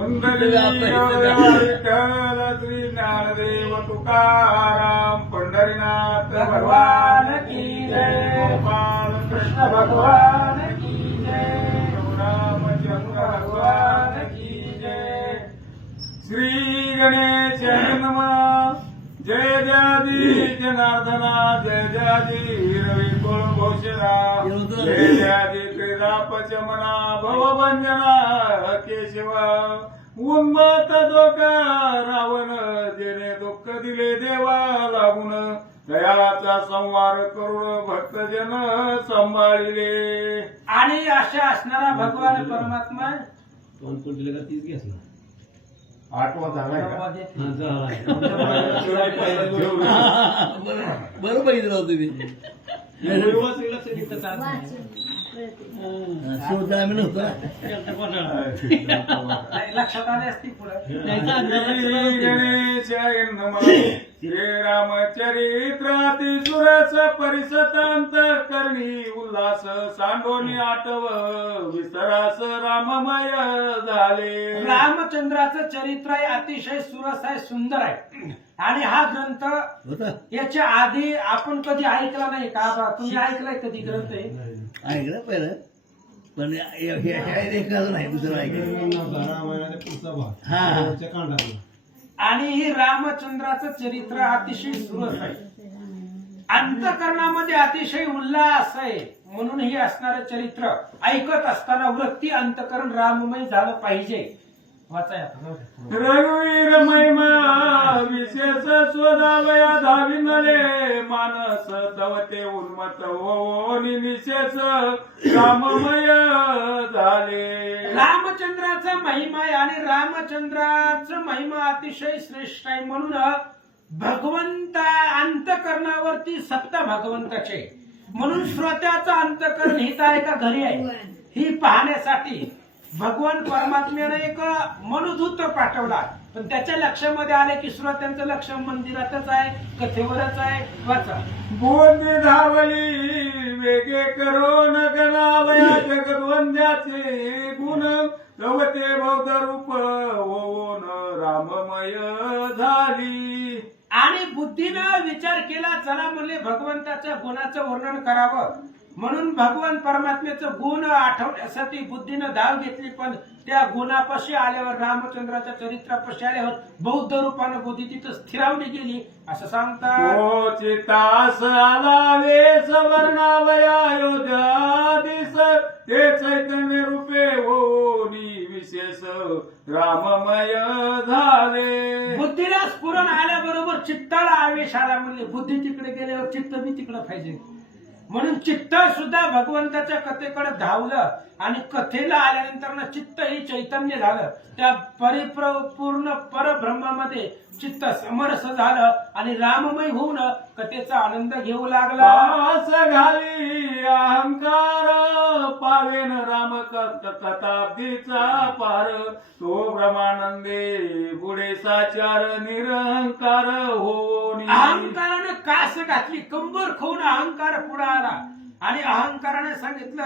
विठ्ठल श्री ज्ञानदेव तुकाराम पंढरीनाथ भगवान की जय, गोपाल कृष्ण भगवान की जय, रामचंद्र भगवान की जय। श्री गणेश नमः। जय जयादी जनार्दना, जय जयादी रवी कुळ घोषणा, जय जयादी क्रीडापचमना भवभंजना केशवा, उन्मत दोका रावण जेने दुःख दिले देवा लागून, दयाचा संवार करून भक्तजन सांभाळिले। आणि अशा असणारा भगवान परमात्मा दिले का तीच घेतला आठवा झालाय का? बरोबर इथं राहतो तुम्ही लक्षात आले असतील गणेश श्रीरामचरित्र अतिसुरस परिसतांत करणी उल्हास सांडोनी आठव विसरास राममय झाले। रामचंद्राचं चरित्र आहे, अतिशय सुरस आहे, सुंदर आहे। आणि हा ग्रंथ याच्या आधी आपण कधी ऐकला नाही का? तुम्ही ऐकलाय कधी ग्रंथ? ऐकलं पहिलं पण ऐकलं नाही, दुसरं ऐकलं हा। आणि ही रामचंद्राचं चरित्र अतिशय सुरस आहे, अंतकरणामध्ये अतिशय उल्हास आहे, म्हणून हे असणारं चरित्र ऐकत असताना वृत्ती अंतकरण राममय झालं पाहिजे। वाचाय रघुवीर महिमा विशेष शोधावया धाविनले, मानस तवते उन्मत होनी निशेष राममय झाले। रामचंद्राचा महिमा आहे आणि रामचंद्राचा महिमा अतिशय श्रेष्ठ आहे, म्हणून भगवंत अंतकरणावरती सत्ता भगवंताचे, म्हणून श्रोत्याचं अंतकरण हित आहे का घरी आहे ही पाहण्यासाठी भगवान परमात्म्याने एक मनुदूत पाठवला, पण त्याच्या लक्षामध्ये आले की श्रोत्यांचं लक्ष मंदिरातच आहे, कथेवरच आहे। वाचा बुद्धी धावली वेगे करून गणावया जगद्वंद्याचे गुण, तवते बौद्ध रूप होऊन राममय झाली। आणि बुद्धीनं विचार केला, चला म्हणले भगवंताच्या गुणाचं वर्णन करावं, म्हणून भगवान परमात्म्याचं गुण आठवण्यासाठी बुद्धीनं धाव घेतली, पण त्या गुणापाशी आल्यावर रामचंद्राच्या चरित्रापाशी आल्यावर बौद्ध रूपानं बुद्धी तिथं स्थिरावली गेली असं सांगतात। चितास आला वेस वर्णावया योध्यादिस, ते चैतन्य रूपे होनी विशेष राममय झाले। बुद्धीला स्फुरण आल्याबरोबर चित्ताला आवेश आला, म्हणजे बुद्धी तिकडे गेल्यावर चित्त बी तिकडे पाहिजे, म्हणून चित्त सुद्धा भगवंताच्या कथेकडे धावलं आणि कथेला आल्यानंतर चित्त ही चैतन्य झालं, त्या परिपूर्ण परब्रह्मामध्ये चित्त समरस झालं आणि राममय होऊन कथेचा आनंद घेऊ लागला। पास घाली अहंकार पावेन राम कथाब्दीचा पार, तो ब्रह्मानंदे पुढे साचार निरहंकार होनी। अहंकाराने कास घातली, कंबर खाऊन अहंकार पुढे आला आणि अहंकाराने सांगितलं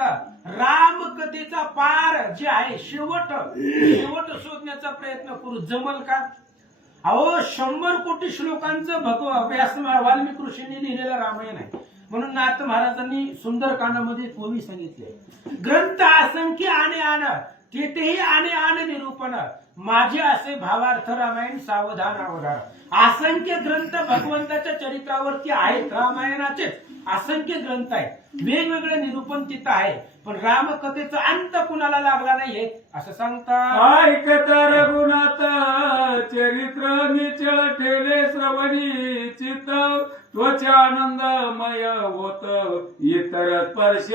राम कथेचा पार जे आहे शेवट शोधण्याचा प्रयत्न करू, जमल का? अहो 100 कोटी श्लोकांचं वाल्मिकी ऋषींनी लिहिलेलं रामायण आहे, म्हणून नाथ महाराजांनी सुंदरकांडामध्ये कोणी सांगितले ग्रंथ असंख्य आणे आण तेथेही आणे आण निरूपण, माझे असे भावार्थ रामायण सावधान अवधान। असंख्य ग्रंथ भगवंताच्या चरित्रावरती आहेत, रामायणाचे असंख्य ग्रंथ आहेत, वेगवेगळे निरूपण तिथं आहे, पण रामकथेचा अंत कुणाला लागला नाहीये असं सांगतात। ऐकत रघुनाथ चरित्र निचळ ठेले श्रवणी, चित्त त्वचा आनंदमय होत इतर स्पर्श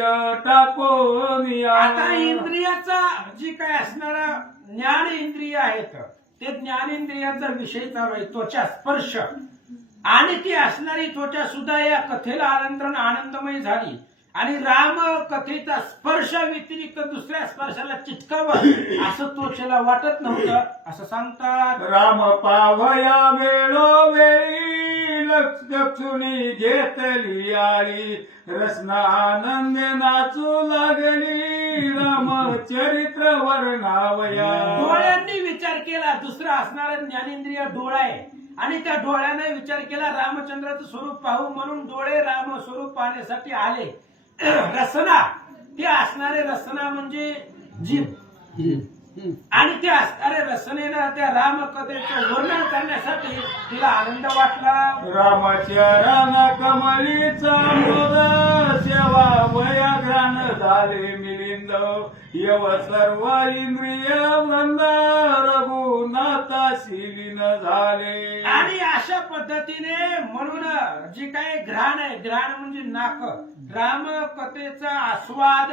टाकून। आता इंद्रियाचा जी काय असणारा ज्ञान इंद्रिय आहेत, ते ज्ञानेंद्रियाचा विषय चालू आहे, त्वचा स्पर्श, आणि ती असणारी त्वचा सुद्धा या कथेला आनंदन आनंदमय झाली आणि राम कथेचा स्पर्श व्यतिरिक्त दुसऱ्या स्पर्शाला चिटकावं असं त्वचेला वाटत नव्हतं असं सांगतात। राम पावया वेळोवेळी लक्षुनी घेतली आळी, रसना आनंदे नाचू लागली राम चरित्र वर्णावया। डोळ्यांनी विचार त्याला दुसरं असणारं ज्ञानेंद्रिय डोळा आहे आणि त्या डोळ्याने विचार केला रामचंद्राचं स्वरूप पाहू म्हणून डोळे राम स्वरूप पाहण्यासाठी आले. रसना ते असणारे रसना म्हणजे जीभ आणि ते असणारे रसनेनं त्या रामकथेचं वर्णन करण्यासाठी तिला आनंद वाटला. रामाच्या राना कमलीचा मृद सेवा वयाग्रान झाले मिलिंद यव सर्व इंद्रिय वृंद रघुनाथाशी लीन झाले. आणि अशा पद्धतीने म्हणून जे काही घ्राण आहे, घ्राण म्हणजे नाक, रामकथेचा आस्वाद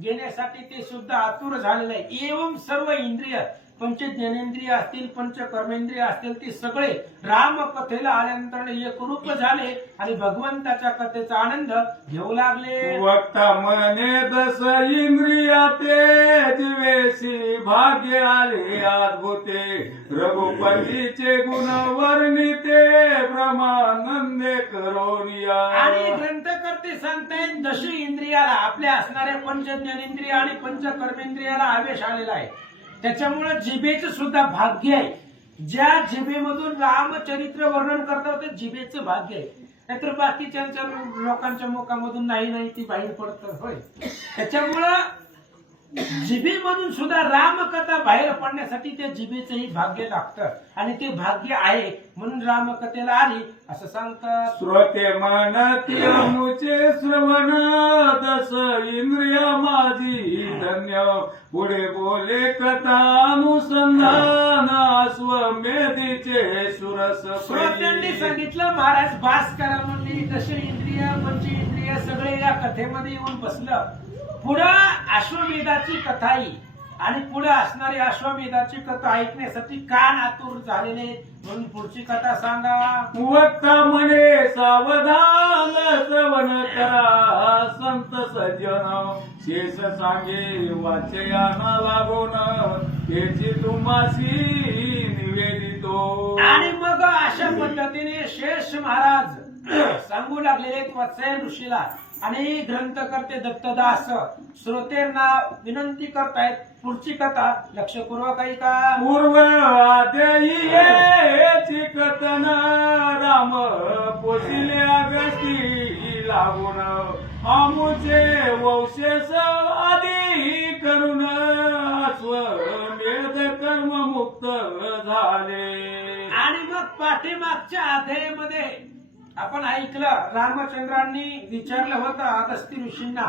घेण्यासाठी ते सुद्धा आतुर झालेलं आहे. एवं सर्व इंद्रिय पंच ज्ञानेंद्रिय असतील पंच कर्मेंद्रिय असतील ते सगळे रामकथेला आल्यानंतर एकरूप झाले आणि भगवंताच्या कथेचा आनंद घेऊ लागले. वक्ता म्हणे दस इंद्रिया ते जीवेशी भाग्य आले अद्भुते रघुपतीचे गुण वर्णिते ब्रह्मानंदे करोनिया. आणि ग्रंथकर्ते सांगतायत दश इंद्रियाला आपल्या असणाऱ्या पंच ज्ञानेंद्रिय आणि पंच कर्मेंद्रियाला आवेश आलेला आहे. त्याच्यामुळे जिभेचं सुद्धा भाग्य आहे. ज्या जिभेमधून रामचरित्र वर्णन करतात ते जिभेचं भाग्य आहे. नाहीतर बाकीच्या लोकांच्या मुखामधून नाही ती बाहेर पडतं. होय, त्याच्यामुळं जिभेमधून सुद्धा रामकथा बाहेर पडण्यासाठी त्या जिभेचंही भाग्य लागतं आणि ते भाग्य आहे म्हणून रामकथेला आली असं सांगतात. श्रोते म्हणती अमुचे श्रवण दस इंद्रिय माझी धन्य पुढे बोले कथा अनुसंधान अश्वमेधीचे सुरस. श्रोत्यांनी सांगितलं महाराज बास करा म्हणली. दश इंद्रिय पंच इंद्रिय सगळे या कथेमध्ये येऊन बसलं. पुढं अश्वमेधाची कथा येईल आणि पुढे असणारी अश्वमेधाची कथा ऐकण्यासाठी कान आतुर झालेले म्हणून पुढची कथा सांगा. वक्ता म्हणे सावधान श्रवण करा संत सज्जन शेष सांगे वाचयाना लागून त्याची तुम्हासी निवेदितो. आणि मग अशा पद्धतीने शेष महाराज सांगू लागलेले वत्सायन ऋषीला आणि ग्रंथकर्ते दत्तदास श्रोतेंना विनंती करतायत. पुढची कथा लक्षपूर्वक ऐका. पूर्व आद्यची कथन राम पोसिले अगस्ती लागून आमुचे वंशेष आदी करून अश्वमेध कर्म मुक्त झाले. आणि मग पाठीमागच्या अध्यायामध्ये आपण ऐकलं रामचंद्रांनी विचारलं होतं अगस्ती ऋषींना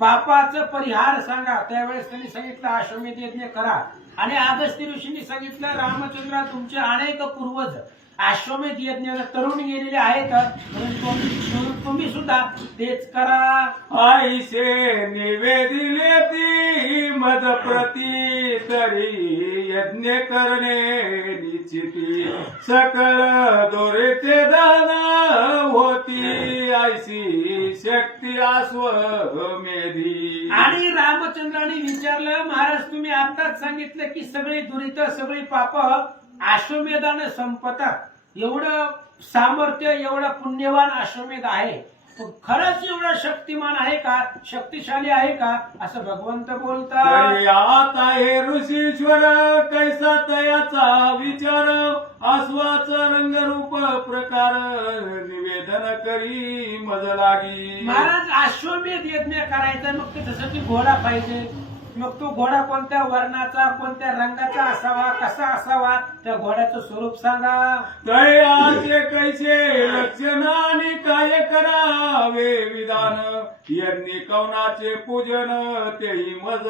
पापाचं परिहार सांगा. त्यावेळेस त्यांनी सांगितलं अश्वमेध यज्ञ करा आणि अगस्ती ऋषींनी सांगितलं रामचंद्र तुमचे अनेक पूर्वज अश्वमेध यज्ञाला तरुण गेलेले आहेत म्हणून तुम्ही सुद्धा तेच करा. आईशे निवेदिले ती मद प्रती तरी यज्ञ करणे निश्चिती सकळ दोरेते दान होती आईशी शक्ती अश्वमेधी. आणि रामचंद्रांनी विचारलं महाराज तुम्ही आताच सांगितलं की सगळी दुरित सगळी पाप अश्वमेधाने संपतात. एवढं सामर्थ्य एवढं पुण्यवान अश्वमेध आहे. खरंच एवढा शक्तिमान आहे का शक्तिशाली आहे का असं भगवंत बोलतात. आता हे ऋषीश्वर कैसा तयाचा विचार अश्वाचा रंगरूप प्रकार निवेदन करी मज लागी. महाराज अश्वमेध यज्ञ करायचा मग त्याच्यासाठी घोडा पाहिजे. मग तो घोडा कोणत्या वर्णाचा कोणत्या रंगाचा असावा कसा असावा त्या घोड्याचं स्वरूप सांगा. तयाचे कैसे लक्षण आणि काय करावे विधान यज्ञ कवनाचे पूजन तेही मज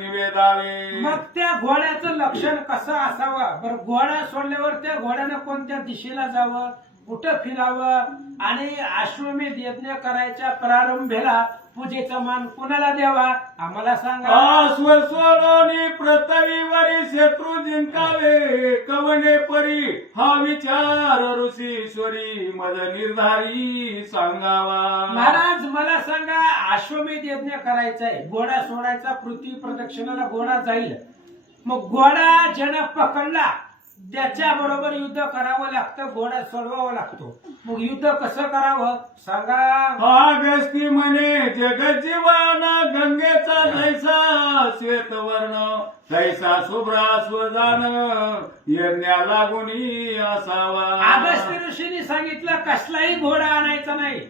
निवेदावे. मग त्या घोड्याचं लक्षण कसं असावं. बरं घोडा सोडल्यावर त्या घोड्यानं कोणत्या दिशेला जावं कुठं फिरावं आणि अश्वमेध यज्ञ करायच्या प्रारंभेला पूजेचा मान कुणाला द्यावा आम्हाला सांगा. अश्व सोडोनी पृथ्वीवरी शत्रू जिंकावे कवने परी हा विचार ऋषीश्वरी मज निर्धारी सांगावा. महाराज मला सांगा अश्वमेध यज्ञ करायचाय घोडा सोडायचा पृथ्वी प्रदक्षिणाला घोडा जाईल. मग घोडा ज्यानं पकडला त्याच्या बरोबर युद्ध करावं लागतं, घोडा सोडवावा लागतो. मग युद्ध कसं करावं सांगा. अगस्ती म्हणे जगजीवन गंगेचा जैसा श्वेतवर्ण तैसा शुभ्रा स्वजान यज्ञा लागुनी असावा. अगस्त्य ऋषींनी सांगितलं कसलाही घोडा आणायचा नाही.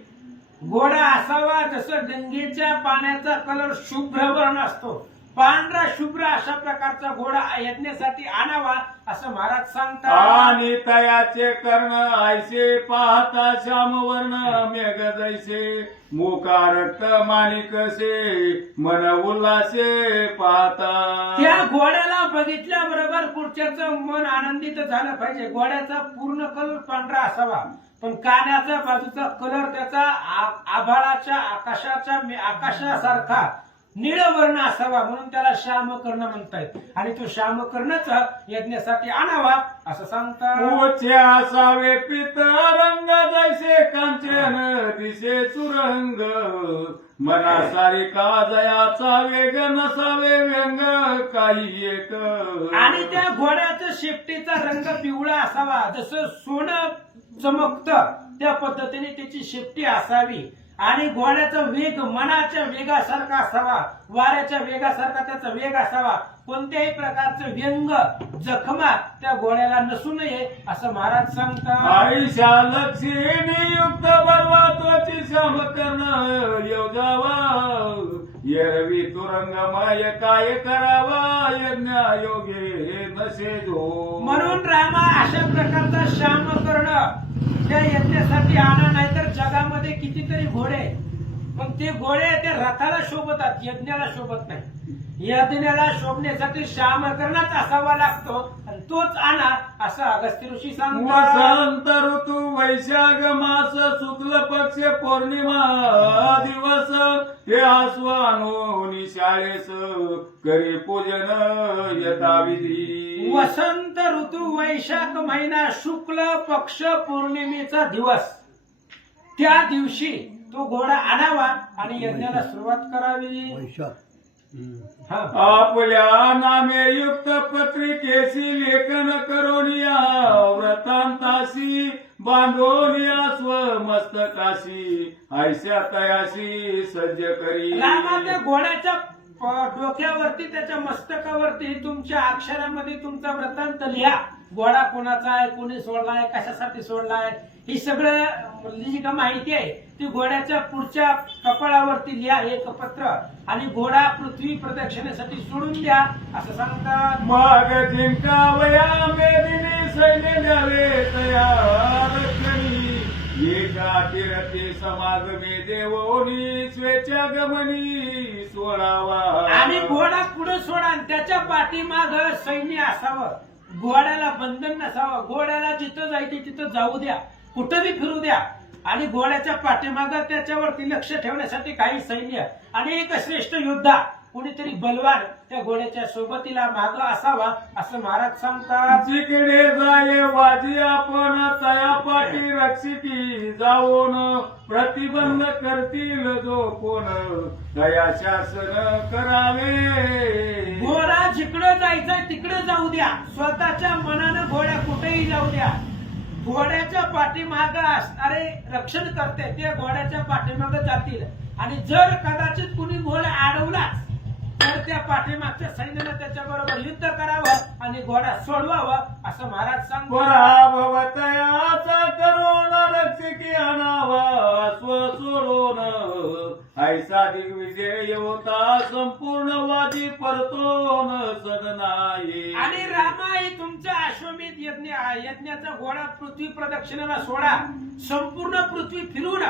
घोडा असावा जसं गंगेच्या पाण्याचा कलर शुभ्र वर्ण असतो, पांढरा शुभ्र अशा प्रकारचा घोडा यज्ञासाठी आणावा असं महाराज सांगतात. आणि तयाचे कर्ण ऐसे पाहता श्यामवर्ण मेघ जैसे मुका रक्त माणिकसे मन उल्हासे पाहता. त्या घोड्याला बघितल्याबरोबर पुढच्याचं मन आनंदित झालं पाहिजे. घोड्याचा पूर्ण कलर पांढरा असावा, पण कानाचा बाजूचा कलर त्याचा आभाळाच्या आकाशासारखा निळवर्ण असावा, म्हणून त्याला श्यामकर्ण म्हणतायत. आणि तो श्यामकर्णच यज्ञासाठी आणावा असं सांगतात. ओचे असावे पित रंग जैसे कांचन दिसे सुरंग मना सारिका जयाचा वेग नसावे व्यंग काही एक. आणि त्या घोड्याचा शेपटीचा रंग पिवळा असावा, जसं सोनं चमकतं त्या पद्धतीने त्याची शेपटी असावी. आणि घोड्याचा वेग मनाच्या वेगासारखा असावा, वाऱ्याच्या वेगासारखा त्याचा वेग असावा. कोणत्याही प्रकारचं व्यंग जखमा त्या घोड्याला नसू नये असं महाराज सांगतात. आईशा लक्ष्मी युक्त बरवा त्वची श्याम कर्ण योजावा येरवी तुरंगमय काय करावा यज्ञ योगे नसे जो. म्हणून रामा अशा प्रकारचा श्यामकर्ण त्या यज्ञासाठी आणा, नाहीतर जगामध्ये कितीतरी घोडे, पण ते घोडे त्या रथाला शोभतात, यज्ञाला शोभत नाही. यज्ञाला शोभण्यासाठी श्यामकर्णच असावा लागतो, आणि तोच आणा असं अगस्त्य ऋषी सांगतात. वसंत ऋतू वैशाख मास शुक्ल पक्ष पौर्णिमा दिवस हे आस्वानो शाळेस करी पूजन यथाविधी. वसंत ऋतू वैशाख महिना शुक्ल पक्ष पौर्णिमेचा दिवस, त्या दिवशी तो घोडा आणावा आणि यज्ञाला सुरुवात करावी. हा. आपल्या नामे युक्त पत्रिकेशी लेखन करोनिया व्रतांताशी बांधोनिया स्वमस्तकाशी ऐशा तयाशी सज्ज करी. रामा त्या घोड्याच्या डोक्यावरती त्याच्या मस्तकावरती तुमच्या अक्षरामध्ये तुमचा वृत्तांत लिहा. घोडा कोणाचा आहे, कोणी सोडलाय, कशासाठी सोडलाय, ही सगळं जी का माहिती आहे ती घोड्याच्या पुढच्या कपाळावरती लिहा एक पत्र, आणि घोडा पृथ्वी प्रदक्षिणेसाठी सोडून द्या असं सांगतात. माग जिंकावया मेदिनी सैन्य द्यावे तया रक्षणी एका तीरथे समागमे देवोनी स्वेच्छागमनी सोडावा. आणि घोडा पुढे सोडा, आणि त्याच्या पाठीमाग सैन्य असावं. घोड्याला बंधन नसावं. घोड्याला जिथं जायचे तिथं जाऊ द्या, कुठं बी फिरू द्या. आणि घोड्याच्या पाठीमाग त्याच्यावरती लक्ष ठेवण्यासाठी काही सैन्य आणि एक श्रेष्ठ योद्धा, कोणीतरी बलवान त्या घोड्याच्या सोबतीला माग असावा असं महाराज सांगतात. जिकडे जाये वाजी आपण तया पाठी रक्षिती जाऊन प्रतिबंध करतील जो कोण तया शासन करावे. घोडा जिकडं जायचं तिकडे जाऊ द्या, स्वतःच्या मनानं घोड्या कुठेही जाऊ द्या. घोड्याच्या पाठीमाग असणारे रक्षण करते ते घोड्याच्या पाठीमाग जातील, आणि जर कदाचित कुणी घोडा अडवलाच तर त्या पाठीमागच्या सैन्यानं त्याच्या बरोबर युद्ध करावं आणि घोडा सोडवावं असं महाराज सांगतात. पराभवतयाचा करुण रक्षकी आणावा स्व सोडून ऐसा दिग्विजय होता संपूर्ण वादी परतोन सदनाये. आणि रामा ही तुमचा अश्वमेध यज्ञाचा घोडा पृथ्वी प्रदक्षिणेला सोडा, संपूर्ण पृथ्वी फिरून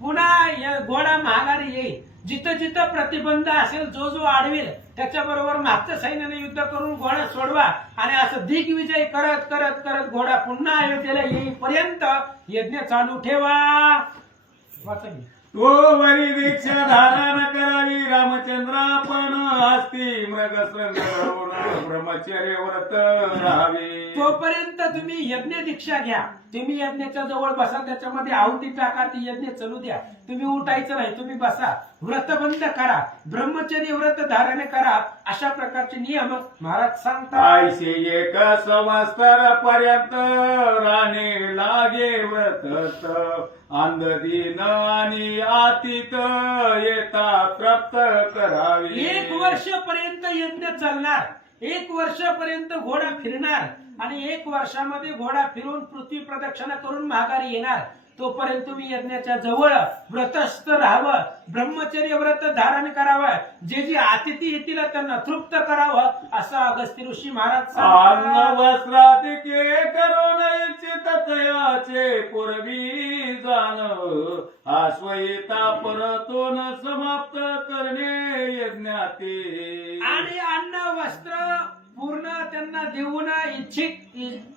पुन्हा घोडा माघारी येईल. जिथं जिथं प्रतिबंध असेल, जो जो आडवेल त्याच्या बरोबर मागच्या सैन्याने युद्ध करून घोडा सोडवा, आणि असं दिग्विजय करत करत करत घोडा पुन्हा अयोध्येला येईपर्यंत यज्ञ चालू ठेवा. वाचा की. तो वरी दीक्षा धारण करावी रामचंद्रापण असती मृगशृंग ब्रह्मचर्य व्रत राहावे. तोपर्यंत तुम्ही यज्ञ दीक्षा घ्या. तुम्ही यज्ञाच्या जवळ बसा, त्याच्यामध्ये आहुती टाका, ती यज्ञ चालू द्या. तुम्ही उठायचं नाही, तुम्ही बसा, व्रत बंद करा, ब्रह्मचर्य व्रत धारण करा, अशा प्रकारचे नियम महाराज सांगतात. ऐसे एक संवत्सर पर्यंत राणे लागे व्रत अंध दिन आणि आतीत येता प्राप्त करावी. 1 वर्षापर्यंत यज्ञ चालणार, 1 वर्षापर्यंत घोडा फिरणार आणि 1 वर्षामध्ये घोडा फिरून पृथ्वी प्रदक्षिणा करून माघारी येणार. तोपर्यंत तुम्ही यज्ञाच्या जवळ व्रतस्थ राहावं, ब्रह्मचर्य व्रत धारण करावं, जे जे अतिथी येतील त्यांना तृप्त करावं, असं अगस्त्य ऋषी महाराज अन्न सांगतात. वस्त्रादिके करून इच्छित तयाचे पूर्वी जाण आश्वयिता परतोन समाप्त करणे यज्ञाते. आणि अन्न वस्त्र पूर्ण त्यांना देऊन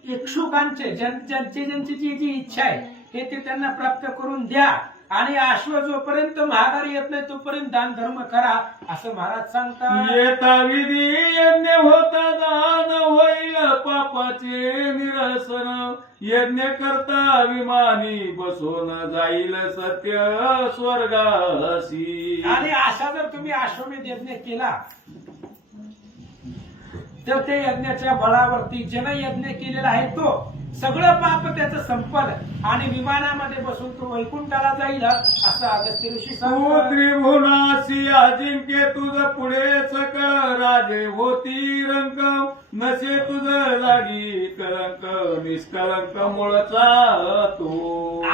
इच्छुकांचे ज्यांची जी इच्छा आहे ते त्यांना प्राप्त करून द्या. आणि अश्व जोपर्यंत माघारी येत नाही तोपर्यंत दान धर्म करा, असं महाराज सांगतात. येता विधी यज्ञ होता दान होईल पापाचे निरसन यज्ञ करता विमानी बसून जाईल सत्य स्वर्गासी. आणि असा जर तुम्ही अश्वमेध यज्ञ केला तर ते यज्ञाच्या बळावरती ज्यानं यज्ञ केलेला आहे तो सगळं पाप त्याचं संपल आणि विमानामध्ये बसून तो वैकुंठाला जाईल, असं अगस्त्य ऋषी तू सांगतात. त्रिभुवनासी अजिंक्य तुझ पुढे सकळ राजे होती रंक नसे तुझ लागी कलंक निष्कलंक मूळचा तू.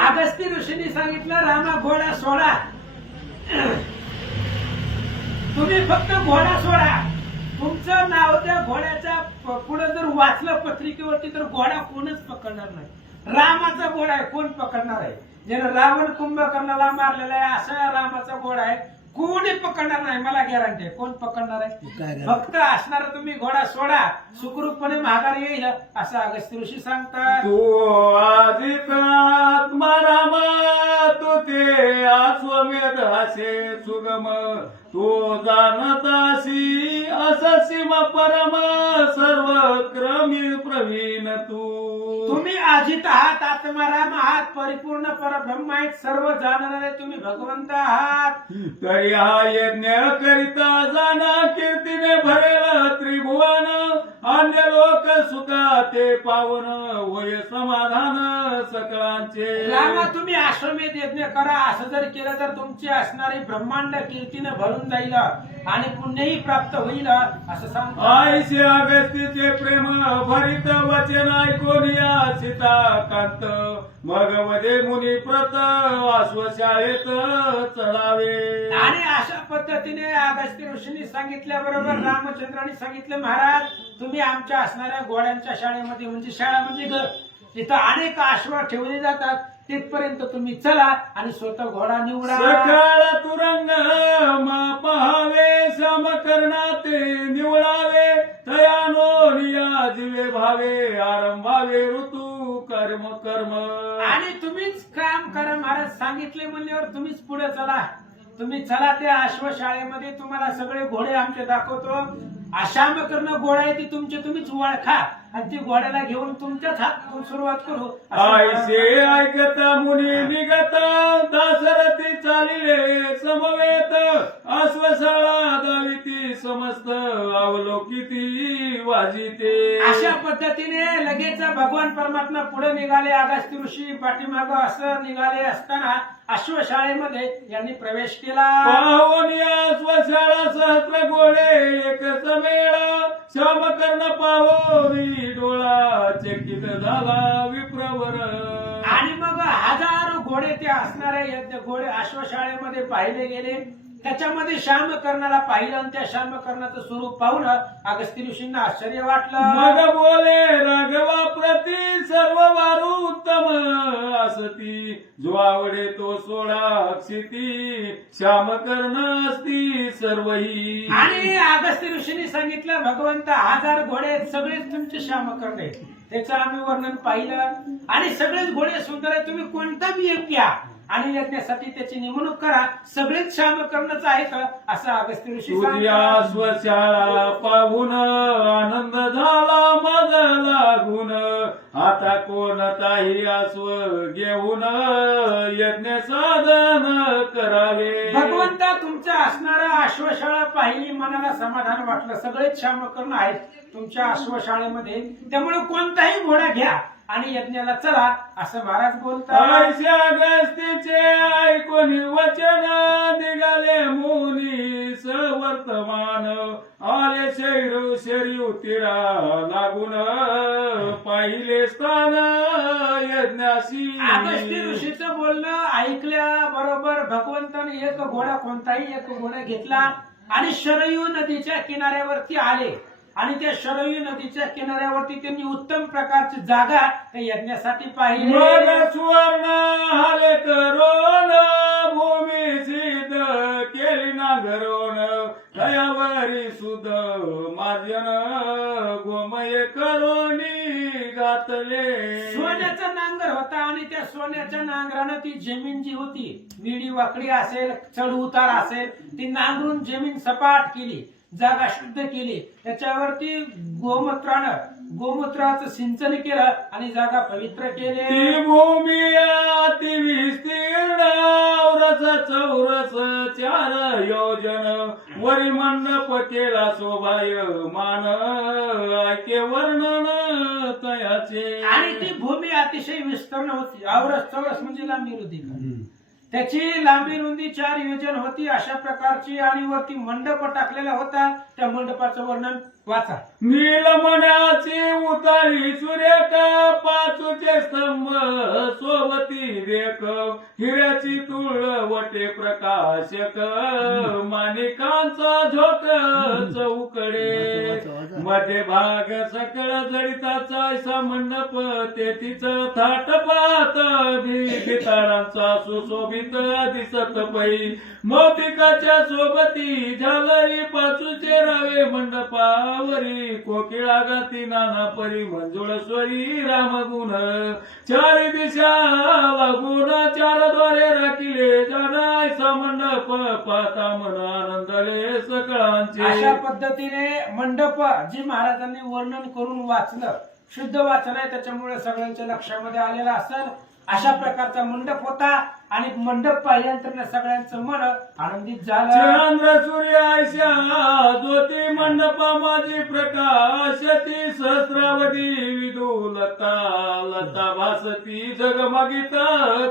अगस्त्य ऋषींनी सांगितलं, रामा घोडा सोडा, तुम्ही फक्त घोडा सोडा. तुमचं नाव त्या घोड्याच्या पुढे जर वाचलं पत्रिकेवरती तर घोडा कोणच पकडणार नाही. रामाचा घोडा आहे, कोण पकडणार आहे? ज्यानं रावण कुंभकर्णाला मारलेला आहे असा रामाचा घोडा आहे, कोणी पकडणार नाही, मला गॅरंटी आहे. कोण पकडणार आहे? फक्त असणार तुम्ही घोडा सोडा, सुखरूपपणे माघारी येईल, असं अगस्त्य ऋषी सांगतात. तू आदित आत्मा रामा तू ते अश्वमेध असे सुगम तू जाणतासी अससीम परम सर्व क्रमी प्रवीण तू. तुम्ही अजित आहात, आत्माराम आहात, परिपूर्ण परब्रह्म आहेत, सर्व जाणणारे तुम्ही भगवंत आहात. तरी हा यज्ञ करिता जाणा कीर्तीने भरेल त्रिभुवन अन्य लोक सुखा ते पावन होय समाधान सकळांचे. रामा तुम्ही अश्वमेध यज्ञ करा, असं जर केलं तर तुमची असणारी ब्रह्मांड कीर्तीने भरून जाईल आणि पुण्यही प्राप्त होईल, असं सांगतो. आईशी अगस्तीचे प्रेम भरित वचन ऐकून या सीताकांत मग वदे मुनी प्रत अश्वशाळेत चढावे. आणि अशा पद्धतीने अगस्त्य ऋषींनी सांगितल्याबरोबर रामचंद्रांनी सांगितलं, महाराज तुम्ही आमच्या असणाऱ्या घोड्यांच्या शाळेमध्ये, म्हणजे शाळा म्हणजे घर, तिथं अनेक अश्व ठेवले जातात, तिथपर्यंत तुम्ही चला आणि स्वतः घोडा निवडा. सकाळ तुरंग पहावे समकरणाते निवडावे तयानो निया जीवे भावे आरंभावे ऋतू कर्म कर्म. आणि तुम्हीच काम करा, महाराज सांगितले म्हणल्यावर तुम्हीच पुढे चला. तुम्ही चला त्या अश्वशाळेमध्ये, तुम्हाला सगळे घोडे आमचे दाखवतो. आशाम करणं घोडा आहे ती तुमचे तुम्हीच ओळखा आणि ती घोड्याला घेऊन तुमच्याच हात सुरुवात करू. आयसे ऐकता मुनी निगत दासरथी चालिले समवेत अश्वशाळा दाविती समस्त अवलोकिती वाजिते. अशा पद्धतीने लगेच भगवान परमात्मा पुढे निघाले, अगस्त्य ऋषी पाठीमाग असं निघाले असताना अश्वशाळेमध्ये यांनी प्रवेश केला. पाहून अश्वशाळा सहस्र घोडे एक समेळ श्यामकर्ण पाहोरी डोळा चकित झाला विप्रवर. आणि मग हजारो घोडे ते असणारे यज्ञ घोडे अश्वशाळेमध्ये पाहिले गेले. त्याच्यामध्ये श्यामकर्णाला पाहिलं आणि त्या श्यामकर्णाचं स्वरूप पाहून अगस्त्य ऋषींना आश्चर्य वाटलं. मग बोले राघवा प्रती सर्व वारू उत्तम असती जो आवडे तो सोडा अक्षिती श्यामकर्ण असती सर्वही. आणि अगस्त्य ऋषींनी सांगितलं, भगवंत 1000 घोडे आहेत, सगळेच तुमचे श्यामकर्ण आहेत. त्याचं आम्ही वर्णन पाहिलं आणि सगळेच घोडे सुंदर आहेत, तुम्ही कोणता बी एक घ्या आणि यज्ञासाठी त्याची नेमणूक करा, सगळेच श्यामकर्णच आहेत, असं अगस्त्य ऋषी सांगतात. स्वशाळा पाहून आनंद झाला माझ लागून आता कोणताही आस्व घेऊन यज्ञ साधन करावे. भगवंता तुमच्या असणाऱ्या अश्वशाळा पाहिली, मनाला समाधान वाटलं. सगळेच श्यामकर्ण आहेत तुमच्या अश्वशाळेमध्ये, त्यामुळे कोणताही घोडा घ्या आणि यज्ञाला चला असं महाराज बोलतात. ऐशा गस्तीचे ऐकून वचन निघाले मुनी सवर्तमान आले शरीर तीरा लागून पाहिले स्थान यज्ञाशी. अगस्त्य ऋषीचं बोलणं ऐकल्या बरोबर भगवंताने एक घोडा, कोणताही एक घोडा घेतला आणि शरयू नदीच्या किनाऱ्यावरती आले. आणि त्या शरयू नदीच्या किनाऱ्यावरती त्यांनी उत्तम प्रकारची जागा त्या यज्ञासाठी पाहिली. मग सुवर्ण हाले करोन भूमी सिद्ध केली नांगरोन दयावरी सुद मार्जन गोमय करोनी घातले. सोन्याचा नांगर होता आणि त्या सोन्याच्या नांगरानं ती जमीन जी होती, विडी वाकडी असेल, चढ उतार असेल, ती नांगरून जमीन सपाट केली, जागा शुद्ध केली. त्याच्यावरती गोमूत्राचं सिंचन केलं आणि जागा पवित्र केली. ती भूमी अति विस्तीर्ण औरस चौरस 4 योजन वरी मंडप केला शोभायमान ऐके वर्णन तयाचे. आणि ती भूमी अतिशय विस्तीर्ण होती. औरस चौरस म्हणजे लांबी रुंदी, त्याची लांबी रुंदी 4 योजन होती अशा प्रकारची. आणि वरती मंडप टाकलेला होता. त्या मंडपाचं वर्णन वाचा. नीलमण्याची उतारी सुरेख पाचूचे स्तंभ सोबती देख हिऱ्याची तुळ वटे प्रकाशक माणिकांचा झोक चौकडे मध्ये भाग सकळ जडिताचा ऐसा मंडप तेथीच थाटपात भितारांचा सुशोभित दिसत पै मोतिकाच्या सोबती झालरी पाचूचे रावे मंडपावरी कोकिळा गाती नाना परी मंजुळ स्वरी रामगुण 4 दिशा लागून 4 द्वारे राखिले जाणाय मंडप पाहता मन आनंदले सकळांचे. अशा पद्धतीने मंडप जी महाराजांनी वर्णन करून वाचलं, शुद्ध वाचन आहे त्याच्यामुळे सगळ्यांच्या लक्षामध्ये आलेलं असेल. अशा प्रकारचा मंडप होता आणि मंडप पाहिल्यानंतर सगळ्यांचं मन आनंदित झालं. चंद्र सूर्य ऐशा ज्योती मंडपा माझी प्रकाश ती सहस्रावधी विदू लता लता भासती जगमगित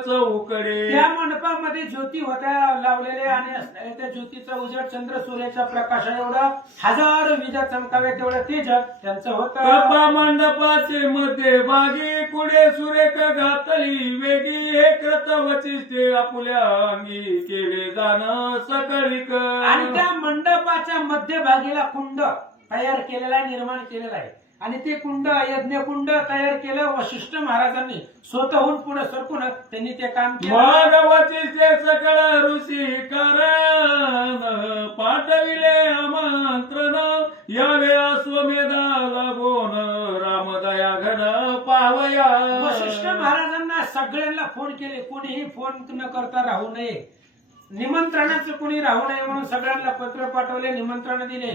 चौकडे. त्या मंडपामध्ये ज्योती होत्या लावलेले आणि असणाऱ्या त्या ज्योतीचा उजेड चंद्र सूर्याच्या प्रकाशा एवढा 1000 विजा चमकावे तेवढं तेज त्यांचं होतं. कपा मंडपाचे मध्ये भागी कुडे सुरेख घातली वेगी एक रथ वचिष्ठे आपुल्या अंगी केले जाणं सकळीक. आणि त्या मंडपाच्या मध्यभागीला कुंड तयार केलेला आहे, निर्माण केलेला आहे. आणि ते कुंड यज्ञकुंड तयार केलं वशिष्ठ महाराजांनी स्वतःहून पुढे सरकून त्यांनी ते काम केलं. मग वचिष्ठे सकळ ऋषी कारण पाठविले आमंत्रण यावे अश्वमेधा लागून रामदया घन पावया. वशिष्ठ महाराजांना सगळ्यांना फोन केले, कोणीही फोन न करता राहू नये, निमंत्रणाचं कोणी राहू नये म्हणून सगळ्यांना पत्र पाठवले, निमंत्रण दिले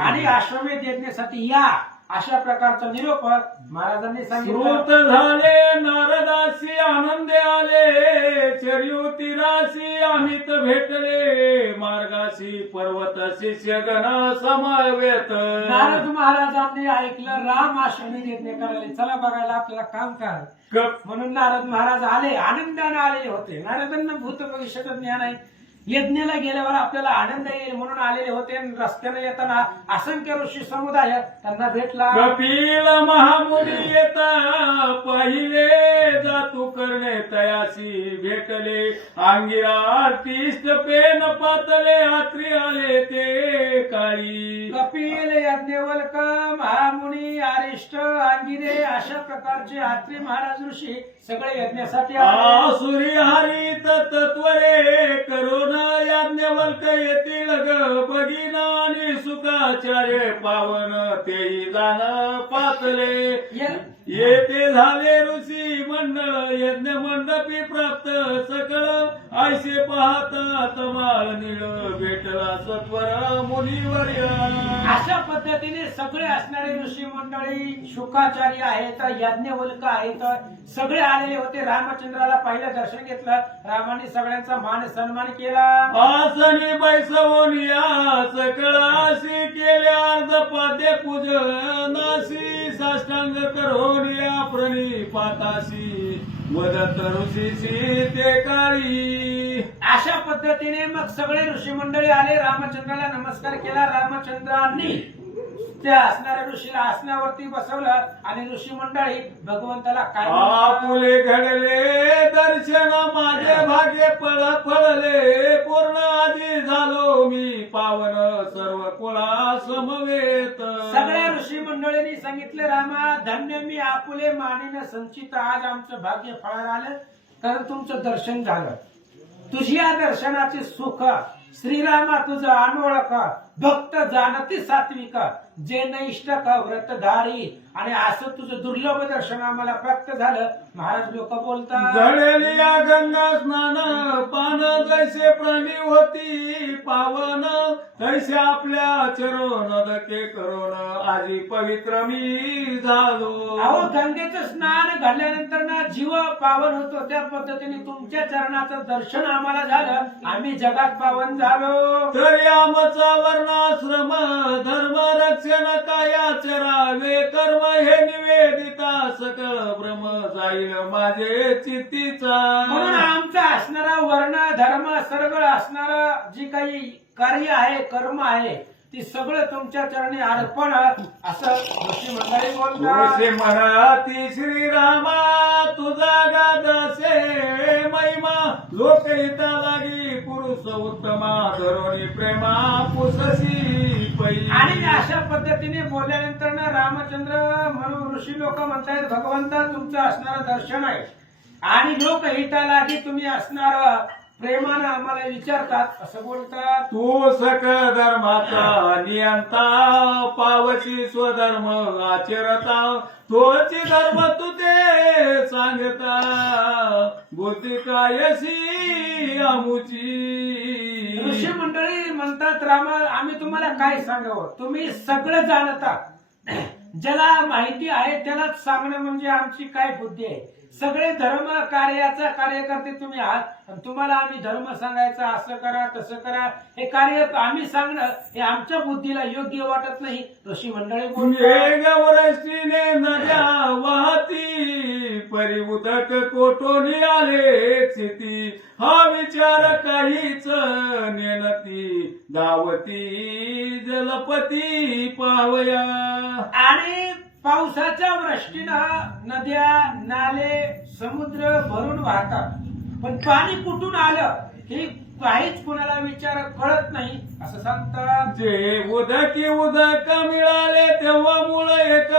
आणि अश्वमेध यज्ञासाठी या अशा प्रकारचा निरोप महाराजांनी सांगितलं. श्रुत झाले नारदासी आनंदे आले चर्यू तीराशी अमित भेटले मार्गाशी पर्वत शिष्यगण समवेत. नारद महाराजांनी ऐकलं राम अश्वमेध यज्ञ करायला, चला बघायला आपल्याला काम काय म्हणून नारद महाराज आले, आनंदाने आलेले होते. नारदांना भूत भविष्याचं ज्ञान आहे, यज्ञाला गेल्यावर आपल्याला आनंद येईल म्हणून आलेले होते. रस्त्याने येताना असंख्य ऋषी समुदाय त्यांना भेटला. कपिल महामुनी येता पहिले जातू करणे तयासी भेटले अंगिरा आर्तिष्ट पेन पातले आत्री आले ते काळी. कपिल यज्ञवल्क महामुनी आरिष्ट अंगिरे अशा प्रकारचे आत्री महाराज ऋषी सगळे यज्ञासाठी आसुरी हरित तत्वरे करुण यज्ञवल्क येतील ग बघिना आणि सुखाचार्य पावन तेही जाण पातले. येते झाले ऋषी मंडळ यज्ञ मंडपी प्राप्त सकळ ऐसे पाहता तमाळ निळ भेटला सत्वर मुनीवर्य. अशा पद्धतीने सगळे असणारे ऋषी मंडळी, शुकाचार्य आहेत, यज्ञवल्क आहेत, सगळे आलेले होते. रामचंद्राला पहिलं दर्शन घेतलं. रामाने सगळ्यांचा मान सन्मान केला. आसनी बैसवोनिया सकळाशी केले अर्धपाद्य पूजनाशी साष्टांग करोनिया प्रणिपाताशी वदत ऋषीशी ते काळी. अशा पद्धतीने मग सगळे ऋषी मंडळी आले. रामचंद्राला नमस्कार केला. रामचंद्रांनी त्या असणाऱ्या ऋषीला आसनावरती बसवलं आणि ऋषी मंडळी भगवंताला काय म्हणतात? आपुले घडले दर्शन माझे भाग्य फळले पूर्ण आधी झालो मी पावन सर्व कुळा समवेत. सगळ्या ऋषी मंडळींनी सांगितलं, रामा धन्य मी आपुले मानेनं संचित आज आमचं भाग्य फळाला आलं, कारण तुमचं दर्शन झालं. तुझी या दर्शनाचे सुख श्रीरामा तुझं अनोळख भक्त जानती सात्विक जे नैष्टक व्रतधारी. आणि असं तुझं दुर्लभ दर्शन आम्हाला प्राप्त झालं. महाराज लोक बोलतात, जळलेली या गंगा स्नान पान जैसे प्राणी होती पावन तैसे आपल्या चरण दके करून आजी पवित्र मी झालो. अहो गंगेचं स्नान घडल्यानंतर ना जीव पावन होतो. त्या पद्धतीने तुमच्या चरणाचं दर्शन आम्हाला झालं. आम्ही जगात पावन झालो. तरी आमचा वर्णाश्रम धर्म रक्षण काया चरावे कर्म हे निवेदिता सकळ भ्रम जाईल माझे चित्तीचा. म्हणून आमचा असणारा वर्ण धर्म सगळं असणारं जी काही कार्य आहे कर्म आहे ती सगळं तुमच्या चरणी अर्पण असं ऋषी मंडळी बोलतात. ऋषी म्हणती श्रीरामा तुझा गादसे महिमा लोकहिता लागी पुरुष उत्तमा धरोणी प्रेमा पुससी पै. आणि अशा पद्धतीने बोलल्यानंतर ना रामचंद्र म्हणून ऋषी लोक म्हणतायत, भगवंता तुमचं असणारं दर्शन आहे आणि लोकहितालागी तुम्ही असणार प्रेमानं आम्हाला विचारतात असं बोलतात. तू सकळ धर्माचा नियंता पावची स्वधर्म आचरता तोची धर्म तुझे सांगता बुद्धी कायशी आमुची. ऋषी मंडळी म्हणतात, रामा आम्ही तुम्हाला काय सांगावं, तुम्ही सगळं जाणता. ज्याला माहिती आहे त्यालाच सांगणं म्हणजे आमची काय बुद्धी आहे. सगळे धर्म कार्याचा कार्यकर्ते तुम्ही आहात आणि तुम्हाला आम्ही धर्म सांगायचा असं करा तसं करा हे कार्य आम्ही सांगणं हे आमच्या बुद्धीला योग्य वाटत नाही. ऋषी मंडळी बोलतात, वृष्टीने नद्या वाहती परी उदक कोटोनी आले स्थिती हा विचार काहीच नेनती धावती जलपती पावया. आणि पावसाच्या वृष्टीनं नद्या नाले समुद्र भरून वाहतात, पण पाणी कुठून आलं हे काहीच कुणाला विचार कळत नाही असं सांगतात. जे उदकी उदक मिळाले तेव्हा मूळ एक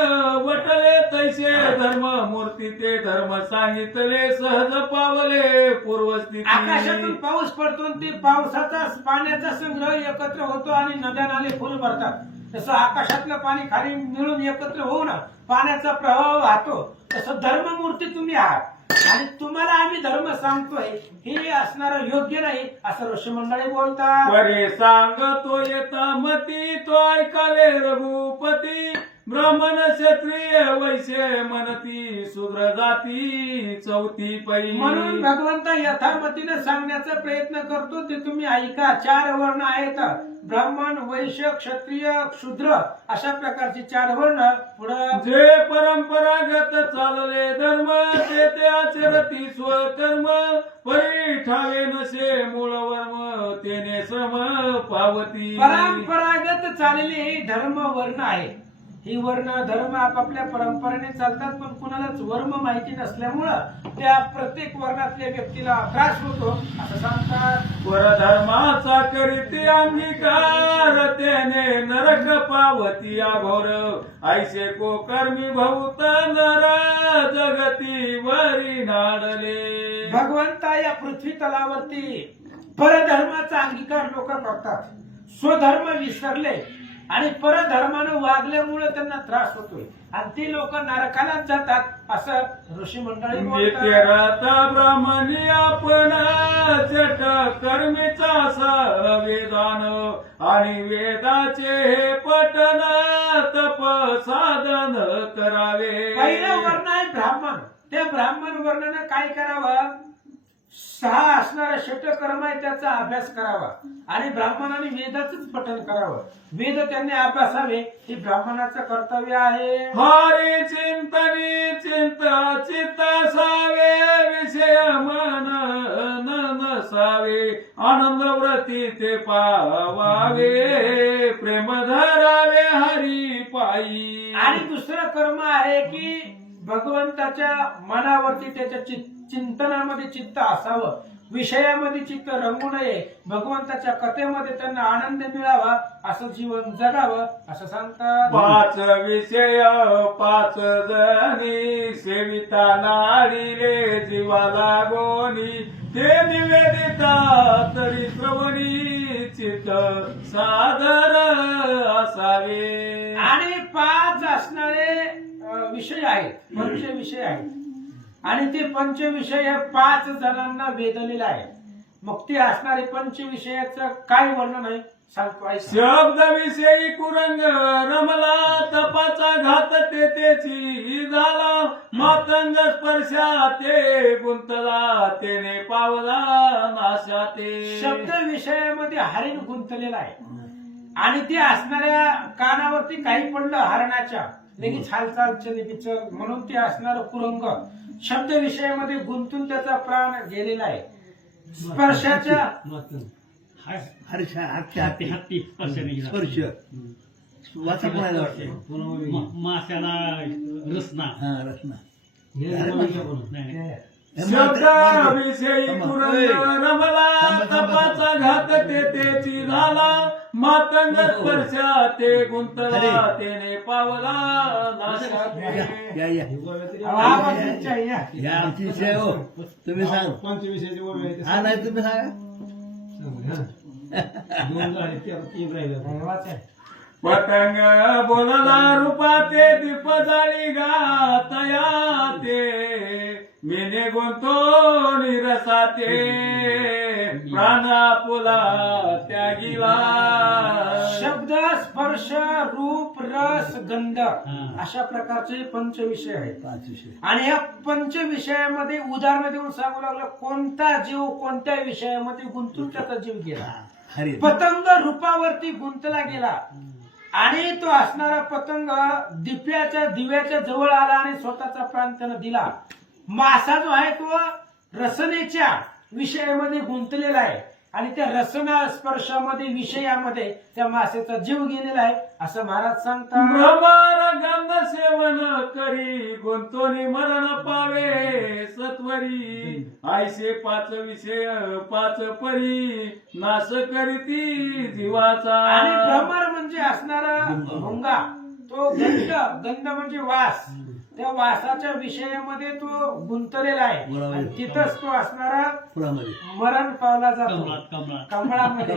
वटले तैसे धर्म मूर्ती ते धर्म सांगितले सहज पावले पूर्वस्थिती. आकाशातून पाऊस पडतो आणि ते पावसाचा पाण्याचा संग्रह एकत्र होतो आणि नद्या नाले फुल भरतात. तसं आकाशातलं पाणी खाली मिळून एकत्र होऊन पाण्याचा प्रवाह वाहतो. तसं धर्ममूर्ती तुम्ही आहात आणि तुम्हाला आम्ही धर्म सांगतोय हे असणारं योग्य नाही असं ऋषी मंडळी बोलतात. परे सांगतो येता मती तो ऐकाले रघुपती ब्राह्मण क्षत्रिय वैश्य मनती शूद्र जाती चौथी पै. म्हणून भगवंत यथामतीने सांगण्याचा प्रयत्न करतो ते तुम्ही ऐका. 4 वर्ण आहेत, ब्राह्मण वैश्य क्षत्रिय शूद्र अशा प्रकारचे 4 वर्ण. पुढं जे परंपरागत चालले धर्म ते ते आचरती स्वकर्म परी ठावे नसे मूळ वर्म तेने श्रम पावती. परंपरागत चाललेले हे धर्म वर्ण आहे. ही वर्ण धर्म आपापल्या परंपरेने चालतात, पण कुणालाच वर्म माहिती नसल्यामुळं त्या प्रत्येक वर्णातल्या व्यक्तीला त्रास होतो असं सांगतात. परधर्माचा करीती अंगीकार त्याने नरक पावती अघोर ऐसे को कर्मी भूत नर जगती वरी नाडले. भगवंता या पृथ्वी तलावरती परधर्माचा अंगीकार लोक करतात, स्वधर्म विसरले आणि परधर्मानं वागल्यामुळे त्यांना त्रास होतोय आणि ते लोक नरकालाच जातात असं ऋषी मंडळी बोलतात. नित्यरता ब्राह्मणी आपण चट कर्मीचा संविधान आणि वेदाचे हे पठन तप साधन करावे. पहिलं वर्ण आहे ब्राह्मण. त्या ब्राह्मण वर्णानं काय करावं? 6 असणारा षटकर्म आहे त्याचा अभ्यास करावा आणि ब्राह्मणाने वेदाचंच पठण करावं. वेद त्यांनी अभ्यासावे हे ब्राह्मणाचं कर्तव्य आहे. हरी चिंतनी चित्त सावे विषय मन नसावे आनंद व्रती ते पावावे प्रेम धरावे हरी पायी. आणि दुसरं कर्म आहे की भगवंताच्या मनावरती त्याच्या चिंतनामध्ये चित्त असावं, विषयामध्ये चित्त रंगू नये, भगवंताच्या कथेमध्ये त्यांना आनंद मिळावा असं जीवन जगावं असं सांगतात. 5 विषय 5 जणी सेविता नाडिले जीवाला गोनी ते निवेदिता तरी श्रवणी चित्त सादर असावे. आणि 5 असणारे विषय आहेत, पंच विषय आहेत आणि ते पंच विषय हे 5 जणांना वेदलेला आहे. मग ते असणारे पंच विषयाचं काय वर्णन आहे सांगतो ऐका. शब्द विषयी कुरंग रमला तपाचा घात तेची झाला मातंग स्पर्शा ते गुंतला तेने पावला नाशा ते. शब्द विषयामध्ये हरिण गुंतलेला आहे आणि ते असणाऱ्या कानावरती काही पडलं हरणाच्या लगेच हालचाल चल म्हणून ते असणारं कुरंग शब्द विषयामध्ये गुंतून त्याचा प्राण गेलेला आहे. स्पर्शाच्या हत्ती स्पर्श वाचा कोणाला वाटतं माशाला रसना रचना शब्द विषयी कुरंग रमला तपाचा घात तेची झाला मातंग स्पर्शा ते गुंतला तेने पावला नाशा ते. आवाज इच्छा आहे या. या आमची विषय हो तुम्ही सांग पंचविषयाचे ओळ आहे ते हा नाही तुम्ही सांगा दोन झाले ते आता 3 राहिले. वाचा. पतंग बोलला रूपाते दीप जाळी गातया ते मेने गुंतो निरसाते प्राण आपुला त्यागिला. शब्द स्पर्श रूप रस गंध अशा प्रकारचे पंच विषय आहेत. 5 विषय आणि या पंच विषयामध्ये उदाहरण देऊन सांगू लागलं कोणता जीव कोणत्या विषयामध्ये गुंतून त्याचा जीव गेला. हरी पतंग रूपावरती गुंतला गेला आणि तो असणारा पतंग दिव्याच्या जवळ आला आणि स्वतःचा प्राण त्यानं दिला. मासा जो आहे तो रसनेच्या विषयामध्ये गुंतलेला आहे आणि त्या रसना स्पर्शामध्ये विषयामध्ये त्या मासेचा जीव गेलेला आहे असं महाराज सांगतात. भ्रमर गंध सेवन करी गुंतोनी मरण पावे सत्वरी आयसे 5 विषय 5 परी नाश करीती जीवाचा. आणि भ्रमर म्हणजे असणारा भुंगा तो गंध म्हणजे वास त्या वासाच्या विषयामध्ये तो गुंतलेला आहे आणि तिथंच तो असणारा फुलामध्ये मरण पावला जातो कमळात कमळामध्ये.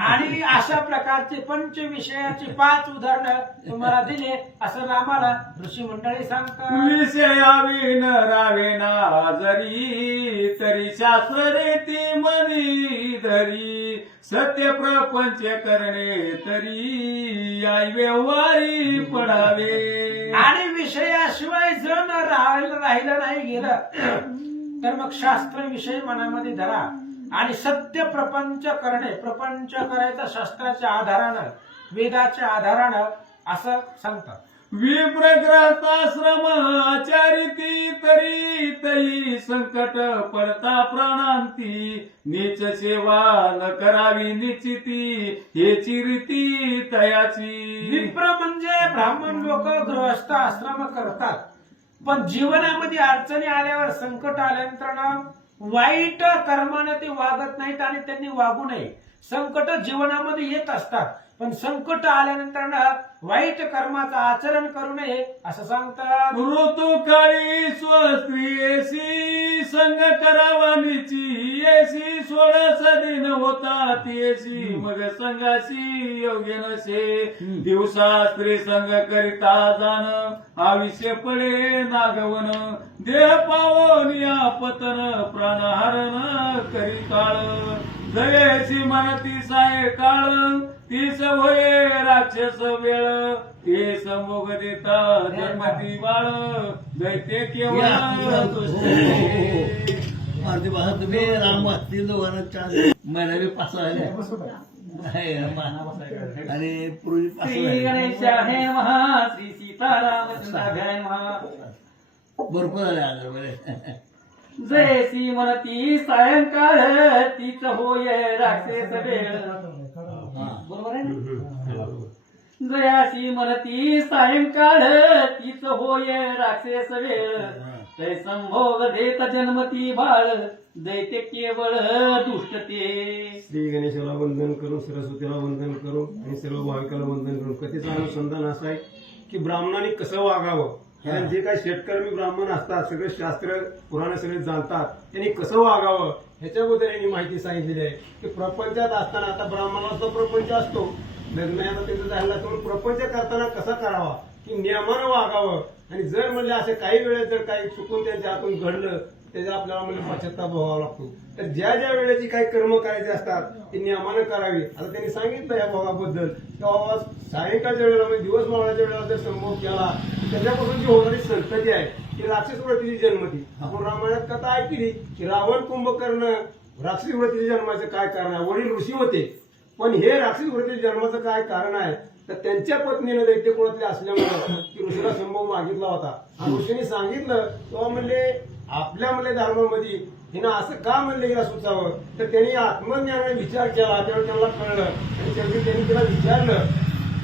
आणि अशा प्रकारचे पंच विषयाची 5 उदाहरणं तुम्हाला दिले असं रामाला ऋषी मंडळी सांगतात. विषयावी न रावे ना जरी तरी शास्त्र रीती मनी धरी सत्य प्रपंच करणे तरी आई व्यवहारी पडावे. आणि विषयाशिवाय जर राहिलं नाही गेलं तर मग शास्त्र विषय मनामध्ये धरा आणि सत्य प्रपंच करणे प्रपंच करायचा शास्त्राच्या आधारानं वेदाच्या आधारानं असं सांगतात. विप्रग्रस्त आश्रम आचारिती तरी तई संकट पडता प्राणांती नीच सेवा न करावी निश्चिती हेची रीती तयाची. विप्र म्हणजे ब्राह्मण लोक गृहस्थ आश्रम करतात पण जीवनामध्ये अडचणी आल्यावर संकट आल्यानंतर ना वाईट कर्माने ते वागत नाहीत आणि त्यांनी वागू नये. संकट जीवनामध्ये येत असतात पण संकट आल्यानंतर ना वाईट कर्माचं आचरण करू नये असं सांगतात. ऋतुकाळी स्वस्त्रियेशी संग करावानीची येसी सोड सदीन होता येसी मग संघाशी योग्य नसे दिवसा स्त्री संग करिता जाण आयुष्य पडे नागवन देह पावनिया पतन प्राणहरण करी काळ जयसी म्हणती सायकाळ तीच होय राक्षस वेळ ते समोग देता जन्मती बाळ दैत्य केवळ मारुती भाषा तुम्ही राम वाचतील दोघांना 4 महिना बी 5 झाले आणि पूर्वी 5 श्री गणेशाय महा श्री सीतारामचंद्राभ्याय महा भरपूर झाले आज जयसी म्हणती सायंकाळ तीच होय राक्षस वेळ बरोबर आहे ना? जयासी म्हणती सायंकाळ तीच होय राक्षस वेळ तै संभोग देत जन्मती बाळ दैत्य केवळ दुष्टते. श्री गणेशाला वंदन करून सरस्वतीला वंदन करून आणि सर्व भाविकाला वंदन करून कथेचं अनुसंधान असं आहे की ब्राह्मणांनी कसं वागावं. कारण जे काही शेतकरी ब्राह्मण असतात सगळे शास्त्र पुराणे सगळे जाणतात त्यांनी कसं वागावं ह्याच्याबद्दल यांनी माहिती सांगितलेली आहे की प्रपंचात असताना आता ब्राह्मणाचा जो प्रपंच असतो लग्न आता त्याचं झाला तो प्रपंच करताना कसा करावा की नियमानं वागावं. आणि जर म्हणले असे काही वेळेस जर काही चुकून त्यांच्या हातून घडलं त्याचा आपल्याला म्हणजे पश्चाताप व्हावा लागतो. तर ज्या ज्या वेळेची काही कर्म करायचे असतात ती नियमानं करावी. आता त्यांनी सांगितलं या भोगाबद्दल की बाबा सायंकाळच्या वेळेला म्हणजे दिवस मावळाच्या वेळेला जर संभोग केला त्याच्यापासून जी होणारी संतती आहे ती राक्षस वृत्तीची जन्मती. आपण रामायणात कथा ऐकली की रावण कुंभकर्ण राक्षसी वृत्तीच्या जन्माचं काय कारण आहे. वडील ऋषी होते पण हे राक्षसी वृत्तीच्या जन्माचं काय कारण आहे तर त्यांच्या पत्नीनं दैत्य कुळातले असल्यामुळे की ऋषीला संभोग मागितला होता आणि ऋषीने सांगितलं तेव्हा म्हणले आपल्या म्हणले धर्मामध्ये हिनं असं का म्हणले गेला सुचावं. तर त्यांनी आत्मज्ञानाने विचार केला त्यावेळी त्यांना कळलं आणि शेवटी त्यांनी तिला विचारलं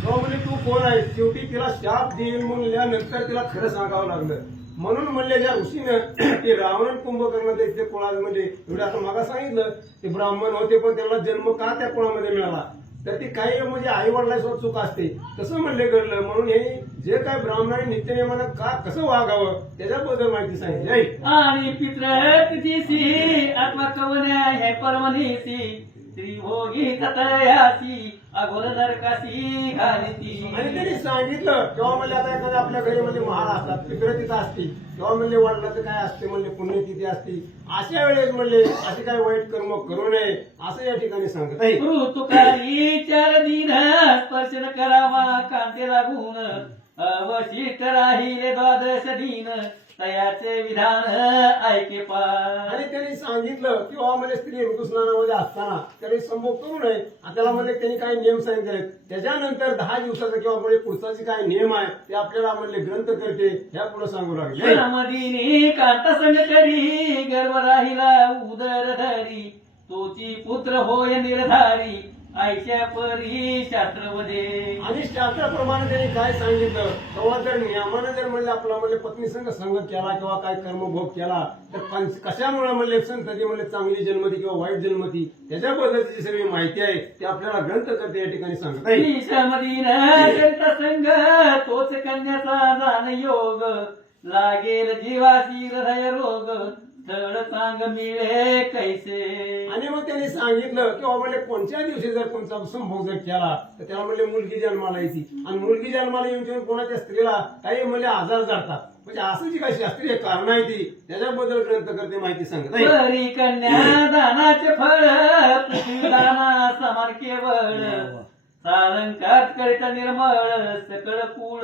तेव्हा म्हणले तू कोण आहे. शेवटी तिला शाप देईल म्हणल्यानंतर तिला खरं सांगावं लागलं. म्हणून म्हणले ज्या ऋषीनं ते रावण कुंभकर्ण दैत्य कुळामध्ये एवढे आता मागा सांगितलं ते ब्राह्मण होते पण त्यांना जन्म का त्या कुळामध्ये मिळाला तर ती काही म्हणजे आई वडिलांसोबत चूक असते तसं म्हणले घडलं. म्हणून हे जे काय ब्राह्मणाने नित्यनियमानं का कसं वागावं त्याच्याबद्दल माहिती सांगितली. आणि पितृ आत्मा कवन्या हे परमनीसी त्रिभोगी ततयासी अघोर नरकासी घालिती. आणि त्यांनी सांगितलं तेव्हा म्हणले आता एखाद्या आपल्या घरी म्हणजे महाल असतात पित्र तिथं असतील तेव्हा म्हणले वडिलाचं काय असते म्हणले पुण्यतिथी असती अशा वेळेस म्हणले असे काही वाईट कर्म करू नये असं या ठिकाणी सांगत आहे. ऋतुकारी 4 दिन स्पर्श न करावा कांते लागून अवशिष्ट राहिले 12 दिन तयाचे विधान ऐके पार. आणि त्यांनी सांगितलं की बाबा म्हणजे स्त्री ऋतुस्नानामध्ये असताना त्याने संभोग करू नये. त्याला म्हणजे त्यांनी काही नियम सांगितले त्याच्यानंतर 10 दिवसाचा किंवा म्हणजे पुढचा जे काही नियम आहे ते आपल्याला म्हणले ग्रंथ करते ह्या पुढे सांगू लागले. मदिनी कांता संग करी गर्भ राहिला उदर धरी तोची पुत्र होय निर्धारी आयच्या परी शास्त्रमध्ये. आणि शास्त्राप्रमाणे त्यांनी काय सांगितलं तेव्हा जर नियमानं जर म्हणले आपला म्हणजे पत्नी संघ संगत केला किंवा काय कर्मभोग केला तर कशामुळे म्हणले संतती म्हणले चांगली जन्मती किंवा वाईट जन्मती त्याच्याबद्दलची सगळी माहिती आहे ते आपल्याला ग्रंथ करते या ठिकाणी सांगत आहे. संघ तोच कन्याचा जाण योग लागेल जीवाची हृदय रोग धड चांग मिळे कैसे. आणि मग त्यांनी सांगितलं की बाबा म्हणजे कोणत्या दिवशी जर कोणता संभोग जर केला तर त्याला म्हणले मुलगी जन्माला येते आणि मुलगी जन्माला येऊन कोणाच्या स्त्रीला काही म्हणजे आजार जातात म्हणजे असं जी काही शास्त्रीय कारण आहे ती त्याच्याबद्दल ग्रंथ करते माहिती सांगत आहे. कन्या दानाचे फळ पृथ्वीदाना समान केवळ सालंकात करिता निर्मळ सकळ कुळ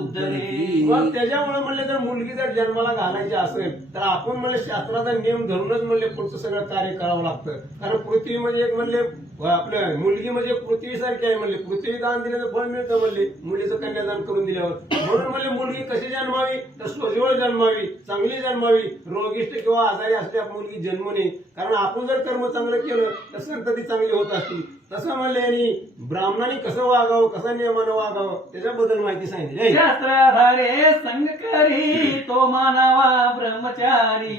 उद्धरे. मग त्याच्यामुळे म्हणले जर मुलगी जर जन्माला घालायची असेल तर आपण म्हणले शास्त्राचा नियम धरूनच म्हणले पुढचं सगळं कार्य करावं लागतं. कारण पृथ्वी म्हणजे एक म्हणले आपलं मुलगी म्हणजे पृथ्वीसारखी आहे म्हणले पृथ्वी दान दिल्याचं फळ मिळतं म्हणले मुलीचं कन्यादान करून दिल्यावर. म्हणून म्हणले मुलगी कशी जन्मावी तर सोजवळ जन्मावी चांगली जन्मावी रोगिष्ट किंवा आजारी असल्या मुलगी जन्म नये. कारण आपण जर कर्म चांगलं केलं तर संतती चांगली होत असती. तसं म्हणले आणि ब्राह्मणांनी कसं वागावं कसं नियमानं वागावं त्याच्याबद्दल माहिती सांगितली. शास्त्राधारे संग करी तो मानावा ब्रह्मचारी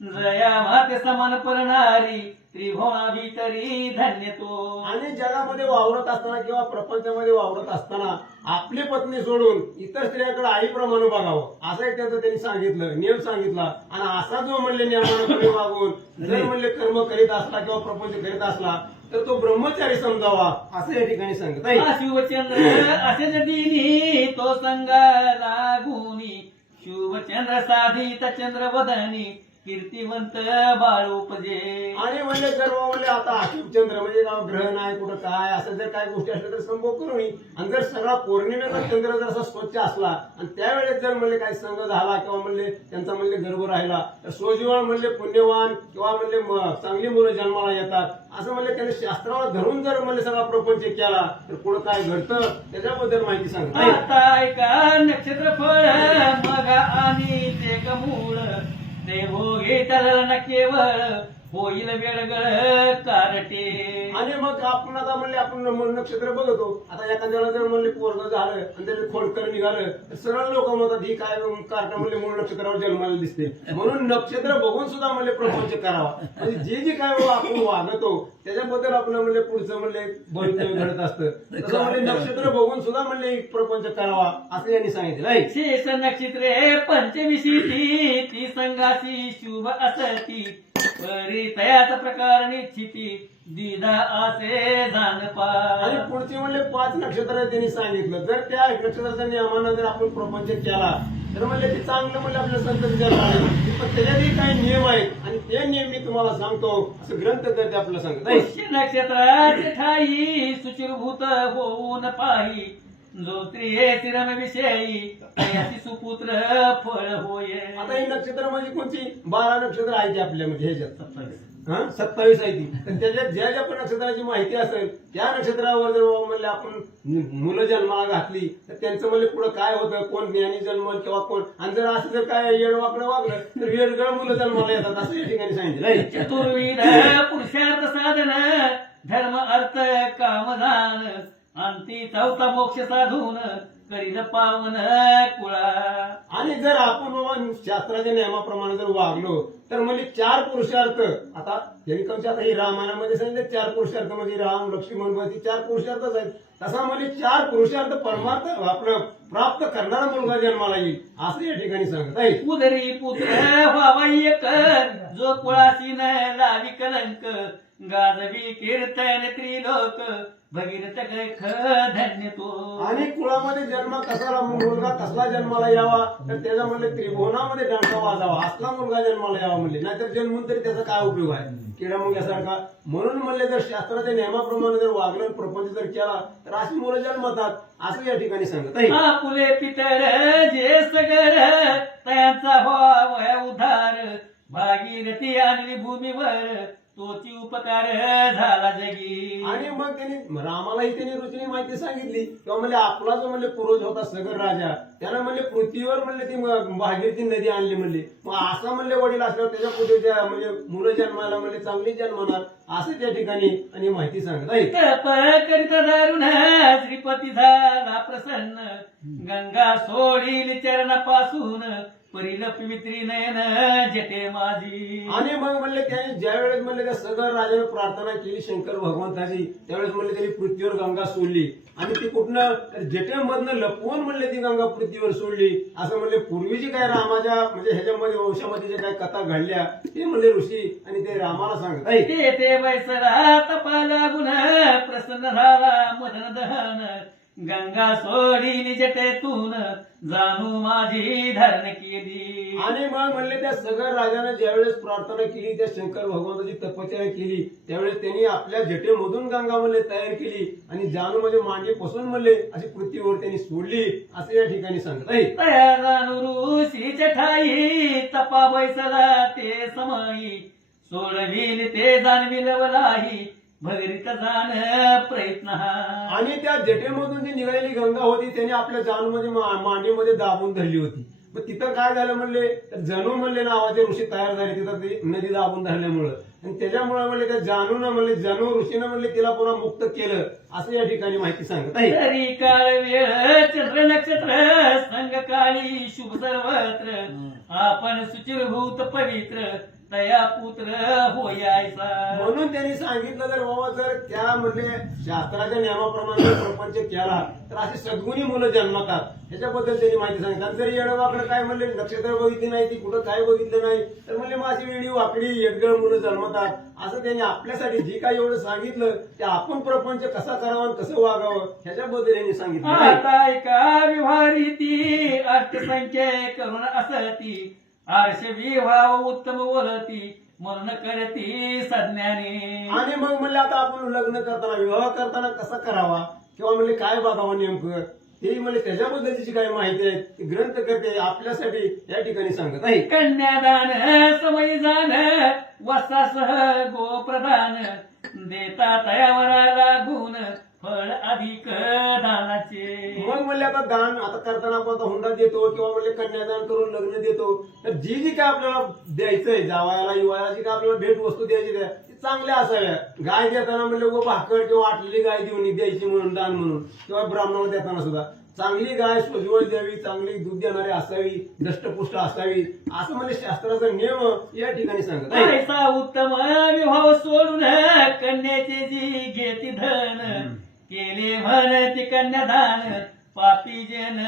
जया माते समान परणारी त्रिभुवना भीतरी धन्य तो. आणि जगामध्ये वावरत असताना किंवा प्रपंचामध्ये वावरत असताना आपली पत्नी सोडून इतर स्त्रियाकडे आईप्रमाणे बघावं असं एक त्यांचं त्यांनी सांगितलं, नियम सांगितला. आणि असा जो म्हणले नियमानुसार वागून जर म्हणले कर्म करीत असला किंवा प्रपंच करीत असला तर तो ब्रह्मचारी समजावा असं या ठिकाणी सांगत आहे. शिवचंद्र असेच दिनी तो संगा लागुनी शुभचंद्र साधित चंद्र वदनी कीर्तिवंत बाळ उपजे. आणि म्हणजे सर्व म्हणजे आता अशुभचंद्र म्हणजे ग्रह नाही कुठं काय असं जर काही गोष्टी असल्या तर संभोग करू नये. आणि जर सगळा पौर्णिमेचा चंद्र जर असा स्वच्छ असला आणि त्यावेळेस जर म्हणले काही संघ झाला किंवा म्हणले त्यांचा म्हणले गर्भ राहिला तर स्वजीवन म्हणले पुण्यवान किंवा म्हणले चांगली मुलं जन्माला येतात असं म्हणले त्याने शास्त्रावर धरून जर म्हणले सगळा प्रपंच केला तर पुढे काय घडतं त्याच्याबद्दल माहिती सांगतात. आता ऐका नक्षत्र फळ मग आणि ते गमूळ ते भोगे त्याला केवळ होईल वेळगळ कारटे. आणि मग आपण आता म्हणले आपण नक्षत्र बघतो. आता एखाद्याला जर म्हणले पोरग झालं आणि त्याने खोडकर निघालं तर सरळ लोक म्हणतात ही काय कार्ट म्हणले मूळ नक्षत्रावर जन्माला दिसते. म्हणून नक्षत्र बघून सुद्धा म्हणले प्रपंच करावा. म्हणजे जे जे काय आपण वागतो त्याच्याबद्दल आपण म्हणले पुढचं म्हणले भवितव्य घडत असतं. तसं म्हणले नक्षत्र बघून सुद्धा म्हणले प्रपंच करावा असं यांनी सांगितलं आहे. शेष नक्षत्रे पंचविशी ती संघाशी शुभ असती परी तयाचा प्रकार निश्चिती दिदा असे जाणपा. आणि पुढचे म्हणले 5 नक्षत्र त्यांनी सांगितलं. जर त्या नक्षत्राच्या नियमानं जर आपण प्रपंच केला तर म्हणले ते चांगलं म्हणले आपल्या संततीच्या पण त्याच्यातही काही नियम आहेत आणि ते नियम मी तुम्हाला सांगतो असं ग्रंथ करते आपल्याला सांगत आहे. पुष्य नक्षत्राचे ठाई सुचिरभूत होऊन पाही जो स्त्रिये चिरम विषयी तयाची सुपुत्र फळ होय. आता ही नक्षत्र म्हणजे कोणती 12 नक्षत्र आहे ती आपल्यामध्ये ह्याच्यात 27 आहे ती. तर त्याच्यात ज्या ज्या पण नक्षत्राची माहिती असेल त्या नक्षत्रावर जर म्हणले आपण मुलं जन्माला घातली तर त्यांचं म्हणले पुढे काय होतं कोण ज्ञानी जन्मल किंवा कोण. आणि जर असं जर काय येडवाकडं वागलं तर वेडगळ मुलं जन्माला येतात असं या ठिकाणी सांगितलं. चतुर्विध पुरुषार्थ साधन धर्म अर्थ कामधान अंती चौथा मोक्ष साधून करीन पावन कुळा. आणि जर आपण बाबा शास्त्राच्या नियमाप्रमाणे जर वागलो तर म्हणजे 4 पुरुषार्थ आता यांनी कवच्या आता ही रामायणामध्ये सांगितले 4 पुरुषार्थ म्हणजे राम लक्ष्मण वरती 4 पुरुषार्थच आहेत. तसा म्हणजे 4 पुरुषार्थ परमार्थ आपलं प्राप्त करणारा मुलगा जन्माला येईल असं या ठिकाणी सांगत आहे. उदरी पुत्र व्हावा एक जो कुळासी न लावी कलंक गाजवी कीर्तन त्रिलोक भगीरथ ख धन्य तो. आणि कुळामध्ये जन्म कसा मुलगा कसला जन्माला यावा तर त्याचा म्हणले त्रिभुवनामध्ये डंका वाजावा असला मुलगा जन्माला यावा म्हणले. नाहीतर जन्मून तरी त्याचा काय उपयोग आहे किडा मुंग्यासारखा. म्हणून म्हणले जर शास्त्राच्या नियमाप्रमाणे जर वागलं प्रपंच जर केला तर अशी मुलं जन्मतात असं या ठिकाणी सांगत आहे. आपुले पितर जे सगळ त्यांचा व्हावा उद्धार भागीरथी आणली भूमीवर तोची उपकार झाला जगी. आणि मग त्यांनी रामालाही त्यांनी रुचीने माहिती सांगितली किंवा म्हणजे आपला जो म्हणले पूर्वज होता सगर राजा त्यानं म्हणले पृथ्वीवर म्हणले ती भागीरथी नदी आणली म्हणली. मग असं म्हणले वडील असल्यावर त्याच्या पुढे म्हणजे मुलं जन्माला म्हणले चांगली जन्मणार असं त्या ठिकाणी आणि माहिती सांगत आहे. तप करीत दारुण श्रीपती झाला प्रसन्न गंगा सोडील चरणापासून परिल पवित्री नयन जटे माझी. आणि मग म्हणले त्याने ज्या वेळेस म्हणले त्या सगर राजाने प्रार्थना केली शंकर भगवंताची त्यावेळेस म्हणले त्यांनी पृथ्वीवर गंगा सोडली. आणि ती कुठनं तर जटेमधनं लपवून म्हणले ती गंगा पृथ्वीवर सोडली असं म्हणले. पूर्वीची काय रामाच्या म्हणजे ह्याच्यामध्ये वंशामध्ये जे काही कथा घडल्या ते म्हणले ऋषी आणि ते रामाला सांगत आहे. ते वैसरा तपाला गुण प्रसन्न झाला मदन दहन गंगा सोडी जटेतून जाणू माझी धारण केली. आणि मग म्हणले त्या सगर राजाने ज्यावेळेस प्रार्थना केली त्या शंकर भगवंताची तपश्चर्या केली त्यावेळेस त्यांनी आपल्या जटेमधून गंगा म्हणले तयार केली आणि जाणू म्हणजे मांडीपासून म्हणले अशी पृथ्वीवर त्यांनी सोडली असं या ठिकाणी सांगत आहे. तया जाणू ऋषीच्या ठाई तपा बैसला ते समयी सोडविल ते जाणविलवलाही भगीरथ जाण प्रयत्न. आणि त्या जटेमधून जी निघालेली गंगा होती त्याने आपल्या जानूमध्ये मांडीमध्ये दाबून धरली होती. मग तिथं काय झालं म्हणले तर जणू म्हणले नावाचे ऋषी तयार झाले तिथं ती नदी दाबून धरल्यामुळं आणि त्याच्यामुळे म्हणले त्या जानून म्हणले जणू ऋषीनं म्हणले तिला पुन्हा मुक्त केलं असं या ठिकाणी माहिती सांगत आहे. तरी काळ वेळ चंद्र नक्षत्र संग काळी शुभ सर्वत्र आपण सुचिरभूत पवित्र तया पुत्र होयायचा. म्हणून त्यांनी सांगितलं जर बाबा जर त्या म्हणजे शास्त्राच्या नियमाप्रमाणे जर प्रपंच केला तर अशी सद्गुणी मुलं जन्मतात. ह्याच्याबद्दल त्यांनी माहिती सांगितलं. आणि जरी येडवाकडे काय म्हणले नक्षत्र बघितली नाही ती कुठं काय बघितलं नाही तर म्हणले मग अशी वेळी वाकडी येडगळ मुलं जन्मतात. असं त्यांनी आपल्यासाठी जे काही एवढं सांगितलं ते आपण प्रपंच कसा करावा आणि कसं वागावं ह्याच्याबद्दल यांनी सांगितलं. आता एका विवारीती अष्टसंख्ये करून असती आर्ष विवाह उत्तम बोलती म्हणून करती सज्ञाने. आणि मग म्हणले आता आपण लग्न करताना विवाह करताना कसा करावा किंवा म्हणले काय बघावं नेमकं ते म्हणजे त्याच्याबद्दलची जी काही माहिती आहे ती ग्रंथ करते आपल्यासाठी या ठिकाणी सांगत आहे. कन्यादान समय जाण वसासह गोप्रदान देता तयावरा लागून फळ अधिक दानाचे. मग म्हणले आता दान आता करताना आपण आता हुंडा देतो किंवा म्हणले कन्यादान करून लग्न देतो तर जी जी काय आपल्याला द्यायचंय जावायला युवायला जी काय आपल्याला भेट वस्तू द्यायची ती चांगल्या असाव्या. गाय देताना म्हणले भाकर किंवा आटलेली गाय देऊन द्यायची म्हणून दान म्हणून किंवा ब्राह्मणाला देताना सुद्धा चांगली गाय सोजवळ द्यावी चांगली दूध देणारी असावी दष्टपुष्ट असावी असं म्हणजे शास्त्राचा नियम या ठिकाणी सांगत आहे. ऐसा उत्तम विवाह सोडून कन्याचे जी घेती धन केले म्हणती कन्यादान पापी जन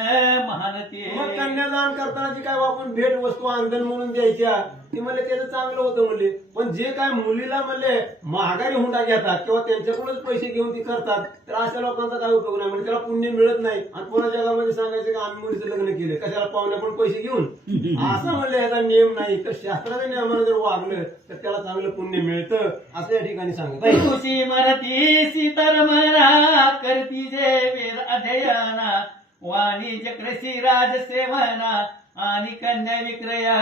महानते. मग कन्यादान करताना जी काय आपण भेट वस्तू आंदन म्हणून द्यायच्या ती म्हणले त्याचं चांगलं होतं म्हणले. पण जे काय मुलीला म्हणले महागारी हुंडा घेतात किंवा त्यांच्याकडूनच पैसे घेऊन ती करतात तर अशा लोकांचा काय उपयोग नाही म्हणजे त्याला पुण्य मिळत नाही. आणि पुन्हा जगामध्ये सांगायचं की आम्ही मुलीचं लग्न केलं कशाला पाहुण्या पण पैसे घेऊन असं म्हणलं याचा नियम नाही. तर शास्त्राच्या नियमाने जर वागलं तर त्याला चांगलं पुण्य मिळतं असं या ठिकाणी सांगत आहे. तुझी म्हणती सीतारमणा करती जे वेद अध्ययना वाणिज्य कृषी राजसेवना आणि कन्या विक्रया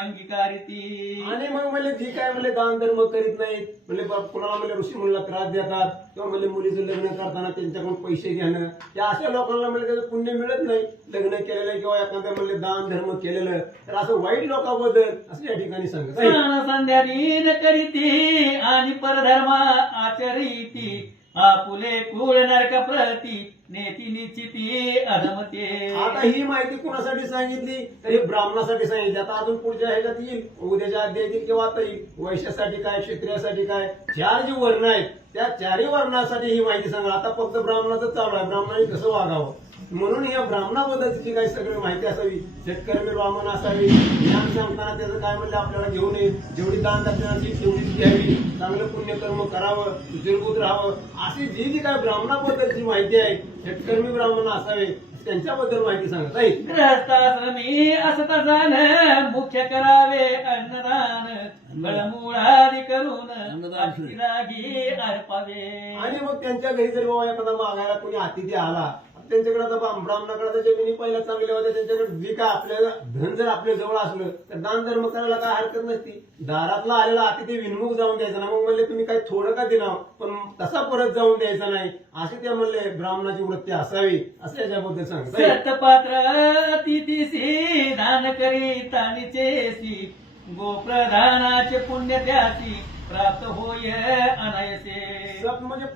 अंगीकारिती. आणि मग म्हणले जी काय म्हणले दान धर्म करीत नाहीत म्हणजे कुणाला म्हणजे ऋषी मुलीला त्रास देतात किंवा म्हणजे मुलीचं लग्न करताना त्यांच्याकडून पैसे घेणं त्या अशा लोकांना म्हणजे त्याचं पुण्य मिळत नाही. लग्न केलेलं किंवा एखाद्या म्हणले दान धर्म केलेलं तर असं वाईट लोकांबद्दल असं या ठिकाणी सांगत आहे. स्नान संध्या दिन करीती आणि परधर्म आचरिती आपुले कुळ नरक प्रती नेती निश्चिती अधमते. आता ही माहिती कुणासाठी सांगितली तर ही ब्राह्मणासाठी सांगितली. आता अजून पुढच्या ह्याच्यात येईल उद्याच्या अध्यायात येईल किंवा आता येईल वैश्यासाठी काय क्षत्रियासाठी काय चार जी वर्ण आहेत त्या चारही वर्णासाठी ही माहिती सांगा. आता फक्त ब्राह्मणाचं चालू आहे ब्राह्मणाने कसं वागावं म्हणून या ब्राह्मणाबद्दलची काही सगळी माहिती असावी. शेतकरी ब्राह्मण असावी ज्ञान सांगताना त्याचं काय म्हणलं आपल्याला घेऊन ये जेवढी दान दक्षिणाची तेवढीच घ्यावी चांगलं पुण्यकर्म करावं सुचिरभूत राहावं अशी जी जी काय ब्राह्मणाबद्दलची माहिती आहे शेतकरी ब्राह्मण असावे त्यांच्याबद्दल माहिती सांगत आहे. ग्रहस्थाश्रमी असता जाण मुख्य करावे अन्नदान बळमुळादी करून रागी अर्पावे. आणि मग त्यांच्या घरी जर बाबा एखादा मागायला कोणी अतिथी आला त्यांच्याकडे आता ब्राह्मणाकडे तर जमिनी पहिल्या चांगल्या होत्या त्यांच्याकडे जे काय आपल्याला धन जर आपल्या जवळ असलं तर दान धर्म करायला काय हरकत नसती. दारातला आलेला अतिथी विनमुख जाऊन द्यायचा ना. मग म्हणले तुम्ही काही थोडं का दिला पण तसा परत जाऊन द्यायचा नाही असे ते म्हणले ब्राह्मणाची वृत्ती असावी असं याच्याबद्दल सांगतात. सतपात्र अतिथीसी दान करीत निचेसी गोप्रधानाचे पुण्य त्याची प्राप्त होय अनायसे. सत म्हणजे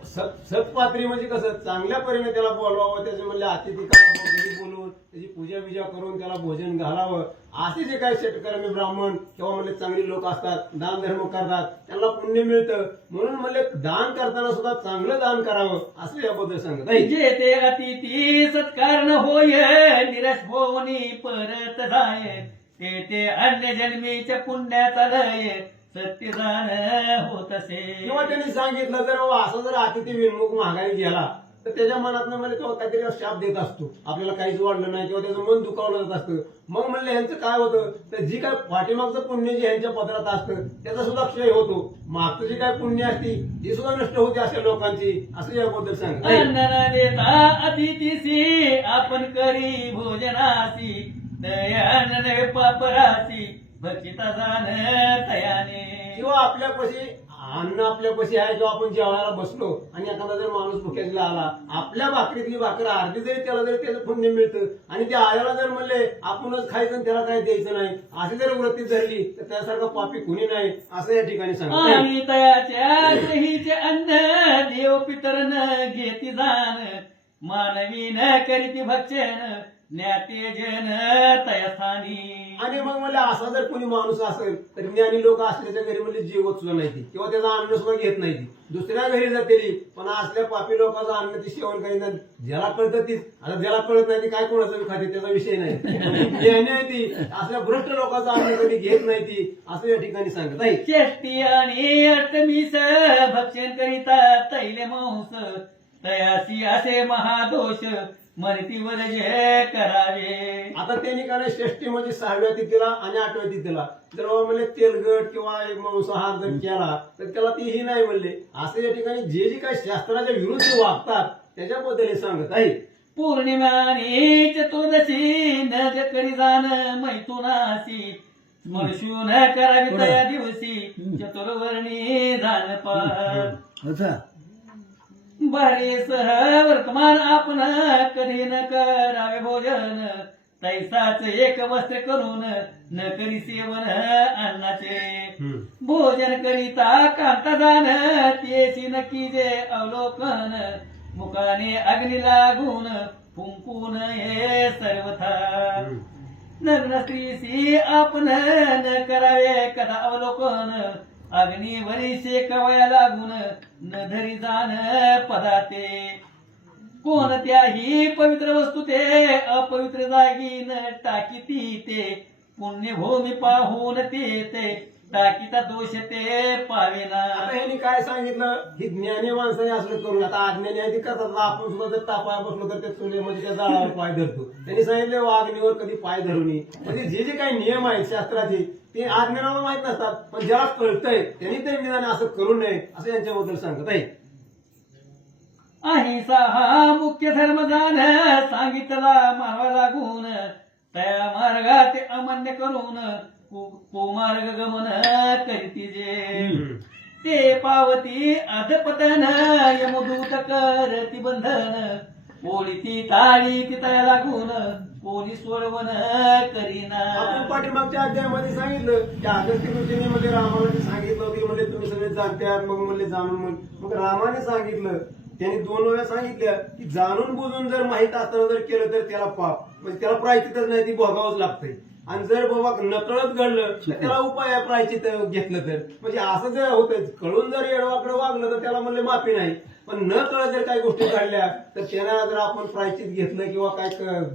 सतपात्री म्हणजे कसं चांगल्या परीने त्याला बोलवावं त्याचे म्हणले अतिथी घरी बोलवून त्याची पूजा बिजा करून त्याला भोजन घालावं. असे जे काही शेतकरी ब्राह्मण किंवा म्हणजे चांगली लोक असतात दान धर्म करतात त्यांना पुण्य मिळतं म्हणून म्हणले दान करताना सुद्धा चांगलं दान करावं असं याबद्दल सांगत आहे. जे ते अतिथी सत्कार होय निरस होऊनी परत जाय ते अन्य जन्मीच्या पुण्याचा लय सत्य जाण होत असे. किंवा त्यांनी सांगितलं जर असं जर अतिथी विनमुख महागाई गेला तर त्याच्या मनात म्हणजे तो काहीतरी शाप देत असतो आपल्याला काहीच वाढलं नाही किंवा त्याचं मन दुखावलं जात असतं. मग म्हणलं ह्यांचं काय होतं तर जी काय पाठीमागचं पुण्य जे ह्यांच्या पदरात असतं त्याचा सुद्धा क्षय होतो. मागचं जी काय पुण्य असती ती सुद्धा नष्ट होते अशा लोकांची असं याबद्दल सांगत आहे. अन्न न देता अतिथीसी आपण करी भोजनासी दयान नव्हे पापरासी भक्षिता जाण तयाने. किंवा आपल्यापाशी अन्न आपल्यापाशी आहे किंवा आपण जेवायला बसलो आणि एखादा जर माणूस भुक्याला आला आपल्या भाकरीतली भाकर अर्धी जरी त्याला जरी त्याचं पुण्य मिळतं आणि त्या आल्याला जर म्हणले आपणच खायचं आणि त्याला काही द्यायचं नाही अशी जर वृत्ती धरली तर त्यासारखं पापी कुणी नाही असं या ठिकाणी सांगतात. आणि तयाच्या ग्रहीचे अन्न देव पितरन घेती जाण मानवी न करीती भक्षण ज्ञाते जन तयस्थानी. आणि मग म्हणले असा जर कोणी माणूस असेल तर ज्ञानी लोक असल्याच्या घरी म्हणजे जेवत सुद्धा नाही ती किंवा त्याचा अन्न सुद्धा घेत नाही ती दुसऱ्या घरी जातेली पण असल्या पापी लोकांचं अन्न ती सेवन करीत नाही ज्याला कळतं तीच आता ज्याला कळत नाही ती काय कोणाचं खाते त्याचा विषय नाही पण ती ज्ञानी आहे ती असल्या भ्रष्ट लोकांचं अन्न कधी घेत नाही ती असं या ठिकाणी सांगत आहे चेष्टी आणि अष्टमीस भक्षण करिता तैल मांस तयासी असे महादोष मरतीवर जे करावे. आता त्यांनी काय षष्टी म्हणजे 6व्या तिथीला आणि 8व्या तिथीला जर बाबा म्हणले तेलगट किंवा मांसाहार जर केला तर त्याला तीही नाही म्हणले असं या ठिकाणी जे जे काही शास्त्राच्या विरुद्ध वागतात त्याच्याबद्दल हे सांगत आहे. पौर्णिमा आणि चतुर्दशी न करी जाण मैथुनासी स्मर्शून करावी त्या दिवशी चतुर्वर्णी जाण पार बरे सह वर्तमान आपण कधी न करावे भोजन तैसाच एक वस्त्र करून न करी सेवन अन्नाचे भोजन करिता कांता जाण तेची नक्की जे अवलोकन मुखाने अग्नी लागून फुंकून हे सर्वथा नग्न स्त्रीसी आपण न करावे कदा अवलोकन अग्नीवरी शेकवया लागून न धरी जाण पदाते कोणत्याही पवित्र वस्तू ते अपवित्र जागी न टाकीती ते पुण्यभूमी पाहून ते टाकीचा दोष ते पावेना. आता यांनी काय सांगितलं ही ज्ञानी माणसाने असलं करून आता अज्ञानी आहे ती करतात आपण सुद्धा जर तापाया बसलो तर त्या चुलीमध्ये त्या जाळावर पाय धरतो त्यांनी सांगितलं वाघणीवर कधी पाय धरू नये म्हणजे जे जे काही नियम आहेत शास्त्राचे ते अज्ञानाला माहित नसतात पण ज्याला कळतंय त्यांनी ते निदान असं करू नये असं यांच्याबद्दल सांगत आहे. अहिंसा हा मुख्य धर्म जाण सांगितला मावा लागून त्या मार्गात अमान्य करून कुमार्ग गमन करीती जे ते पावती अधपतन यमदूत करती बंधन पोळी ताळी तिथं लागून कोणी सोडवण करीना. आपण पाठीमागच्या अध्यायामध्ये सांगितलं की आदर्श मध्ये रामाला सांगितलं होती म्हणजे तुम्ही सगळे जाणत्यात मग म्हणले जाणून मग रामाने सांगितलं त्यांनी 2 वेळा सांगितल्या की जाणून बुजून जर माहित असताना जर केलं तर त्याला पाप म्हणजे त्याला प्रायचितच नाही ती भोगावंच लागतंय आणि जर बाबा नकळत घडलं तर त्याला उपाय प्रायचित घेतलं तर म्हणजे असं जर होतं कळून जर येडवाकडे वागलं तर त्याला म्हणले माफी नाही पण न कळत जर काही गोष्टी घडल्या तर त्यांना जर आपण प्रायचित घेतलं किंवा काय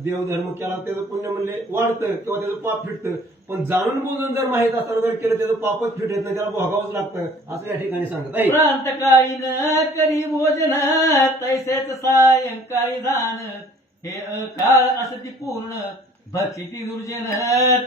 देवधर्म केला त्याचं पुण्य म्हणले वाढतं किंवा त्याचं पाप फिटतं पण जाणून बुजून जर माहित असताना जर केलं त्याचं पापच फिटत नाही त्याला भोगावंच लागतं असं या ठिकाणी सांगत आहे. प्रांतकाळी न करी भोजन तैसेच सायंकाळी जाण हे अकाळ असती पूर्ण भक्षिती दुर्जन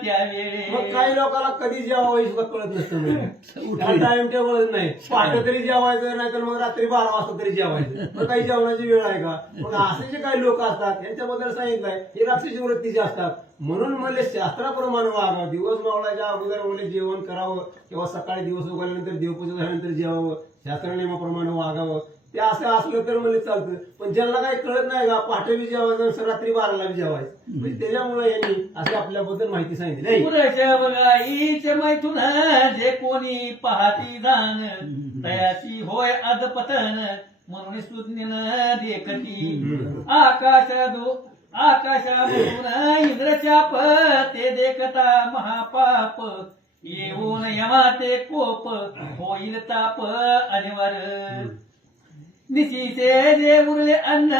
त्यावेळी. मग काही लोकांना कधी जेवावं हे सुद्धा कळत नसतं टाइम टेबलच नाही पहाटे तरी जेवायचं नाही तर मग रात्री 12 वाजता तरी जेवायचं मग काही जेवणाची वेळ आहे का मग असे जे काही लोक असतात यांच्याबद्दल सांगितलंय हे राक्षसी वृत्तीचे असतात म्हणून म्हणले शास्त्राप्रमाणे वागावं दिवस मावळाच्या अगोदर म्हणले जेवण करावं किंवा सकाळी दिवस उगवल्यानंतर देवपूजा झाल्यानंतर जेवावं शास्त्र नियमाप्रमाणे वागावं ते असं असलं तर म्हणजे चालतं पण ज्यांना काही कळत नाही का पहाटे बी जेवायचं रात्री 12ला बी जेवायचं म्हणजे त्याच्यामुळे यांनी असे आपल्याबद्दल माहिती सांगितली. पुरेशा बघाईचे मैथून जे कोणी पाहती जाण तयाची होय अधपतन म्हणून सुज्ञन देखती आकाशामधून इंद्रचाप ते देखता महापाप येऊन यमाते कोप होईल ताप अनिवार्य. निशीचे जे उरले अन्न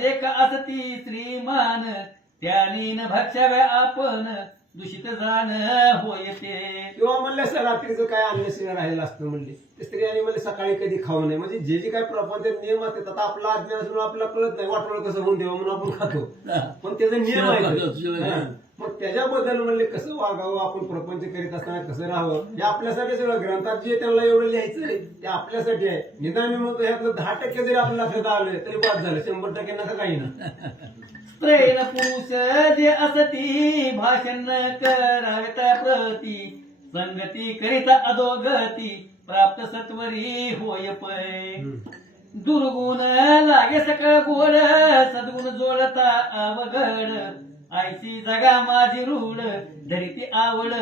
जे का असती श्रीमान त्याने न भक्षावे आपण दूषित जाण होय ते. किंवा म्हणले रात्रीचं काय अन्नशिवाय राहिलं असतं म्हणले स्त्रियांनी म्हणजे सकाळी कधी खाऊ नये म्हणजे जे जे काही प्रपंच नियम असतात आता आपला अज्ञान असून आपल्याला कळत नाही वाटोळ कसं होऊन देवा म्हणून आपण खातो पण त्याचे नियम आहे मग त्याच्याबद्दल म्हणले कसं वागावं आपण प्रपंच करीत असताना कसं राहावं हे आपल्यासाठी सगळं ग्रंथात जे त्यांना एवढं लिहायचंय ते आपल्यासाठी आहे निदान मी म्हणतो ह्यातलं 10% जरी आपल्या लक्षात आलं तरी बाद झालं 100% नका काही ना. स्त्रीन पुरुष जे असती भाषण करावे त्या प्रती संगती करिता अधोगती प्राप्त सत्वरी होय पै. दुर्गुण लागे सकळ गोड सद्गुण जोडता अवघड आईची जगा माझी रूढ धरीती आवड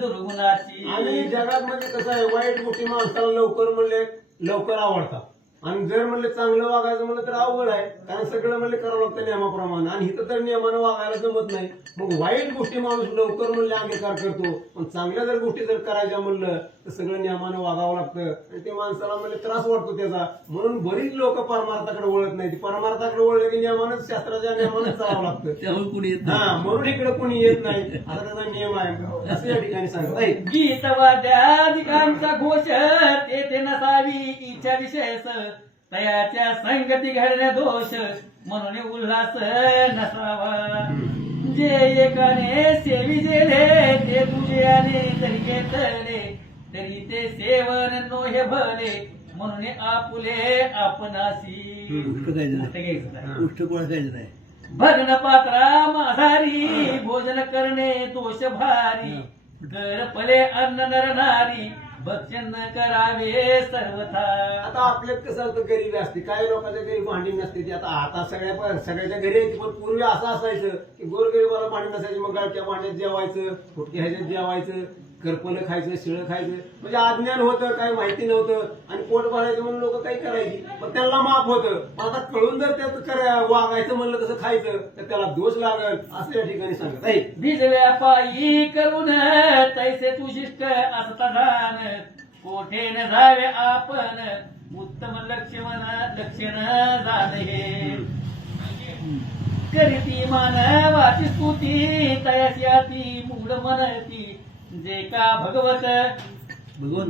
दुर्गुणाची. आणि जगात म्हणजे कसं आहे वाईट गोष्टी माणसाला लवकर म्हणले लवकर आवडतात आणि जर म्हणले चांगलं वागायचं म्हणलं तर अवघड आहे, कारण सगळं म्हणले करावं लागतं नियमाप्रमाणे, आणि इथं तर नियमानं वागायला जमत नाही. मग वाईट गोष्टी माणूस लवकर म्हणले अंगीकार करतो, पण चांगल्या जर गोष्टी जर करायच्या म्हणलं तर सगळं नियमानं वागावं लागतं, आणि ते माणसाला म्हणजे त्रास वाटतो त्याचा. म्हणून बरीच लोक परमार्थाकडे वळत नाही. परमार्थाकडे वळलं की नियमानच, शास्त्राच्या नियमानच चालावं लागतं. त्यामुळे कुणी येत हा, म्हणून इकडे कोणी येत नाही, आता त्याचा नियम आहे असं या ठिकाणी सांगत आहे. गीत वाद्यादिकांचा घोष तेथे नसावी इच्छा विशेष, तयाच्या संगती घडणे दोष म्हणून उल्हास नसावा. जे एकाने सेवी गेले ते तुझ्याने जरी घेतले, तरी ते सेवन नोहे भले म्हणून आपुले आपणासी. गोष्ट कोणाचं नाही. भग्न पात्रा माधारी भोजन करणे दोष भारी, घर पले अन्न नर नारी भक्षण करावे सर्वथा. आता आपल्यात कसं असतं, गरीबी असते, काही लोकांच्या घरी भांडी नसते ती. आता सगळ्याच्या घरी यायची, पण पूर्वी असं असायचं की गोरगरीबाला भांडी नसायची, मग गाडच्या भांड्यात जेवायचं, फुटक्या ह्याच्यात जेवायचं, करपलं खायचं, शिळं खायचं. म्हणजे अज्ञान होतं, काही माहिती नव्हतं, आणि पोट भरायचं म्हणून लोक काही करायची, पण त्यांना माफ होतं. आता कळून जर त्यात वागायचं म्हणलं तसं खायचं तर त्याला दोष लागल असं या ठिकाणी सांगत आहे. भिजव्या पायी करून तैसे तू शिष्ट असता जाण, कोठे न जावे आपण उत्तम लक्षण झाले. करीती मानवाची स्तुती तयाची मूळ म्हणती, जे का भगवत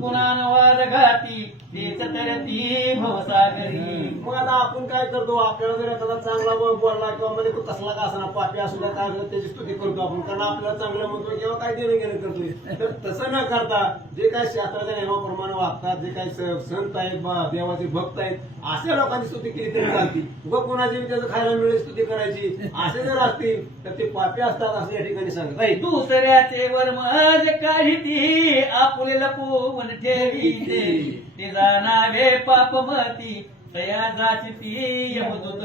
पुनानवाद घाती तेच तरती भवसागरी. मग आता आपण काय करतो, आपल्याला जर एखादा चांगला बोलला किंवा मध्ये तो कसला का असणार, पापी असू द्या काय असू, त्याची स्तुती करतो आपण, कारण आपल्याला चांगलं म्हणतो किंवा काय देणं घेणं करतोय. तर तसं न करता जे काही शास्त्राच्या नियमाप्रमाणे वागतात, जे काही संत आहेत, देवाचे भक्त आहेत, अशा लोकांची स्तुती केली तरी चालती. व कोणाची त्याचं खायला मिळेल स्तुती करायची असे जर असतील तर ते पापी असतात असं या ठिकाणी सांगत आहे. दुसऱ्याचे वर्म जे काही ती आपुले लपवून ठेवी, ते जाणावे पापमती तया जाची ती यमदूत.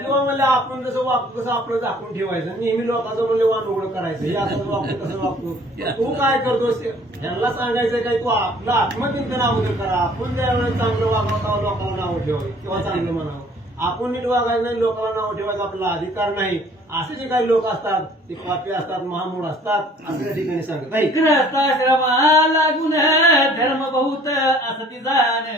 किंवा म्हणलं आपण जसं वागतो तसं आपलं झाकून ठेवायचं, नेहमी लोकांचं म्हणले वाण उघड करायचं, हे असं वागतो तसं वागतो. तू काय करतोस यांना सांगायचं काय, तू आपलं आत्मचिंतन अगोदर करा. आपण ज्यावेळेस चांगलं वागवता लोकांना नाव ठेवावे किंवा चांगलं म्हणावं. आपण नीट वागायचं नाही, लोकांना नाव ठेवायचा आपला अधिकार नाही. असे जे काही लोक असतात ते पापी असतात, महामूढ असतात असं या ठिकाणी सांगत नाही. ग्रहस्थाश्रमा लागून धर्म बहुत असती जाण,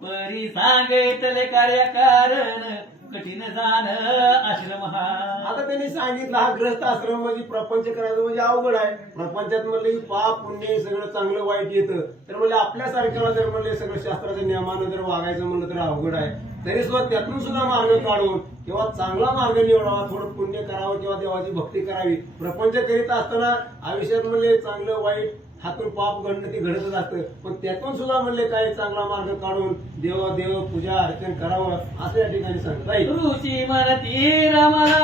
परी सांगितले कार्य कारण कठीण जाण आश्रम हा. आता त्यांनी सांगितलं हा ग्रस्त आश्रम म्हणजे प्रपंच करायचं म्हणजे अवघड आहे. प्रपंचात म्हणले की पाप पुण्य सगळं चांगलं वाईट येतं, तर म्हणजे आपल्यासारख्याला जर म्हणले सगळं शास्त्राच्या नियमानं जर वागायचं म्हणलं तर अवघड आहे. तरी सुद्धा त्यातून सुद्धा मार्ग काढून किंवा चांगला मार्ग निवडावा, थोडं पुण्य करावं किंवा देवाची भक्ती करावी. प्रपंच करीत असताना आयुष्यात म्हणले चांगलं वाईट हातून पाप घडणं ते घडतच असतं, पण त्यातून सुद्धा म्हणले काही चांगला मार्ग काढून देव पूजा अर्चन करावं असं या ठिकाणी सांगत आहे. ऋषी म्हणती रामाला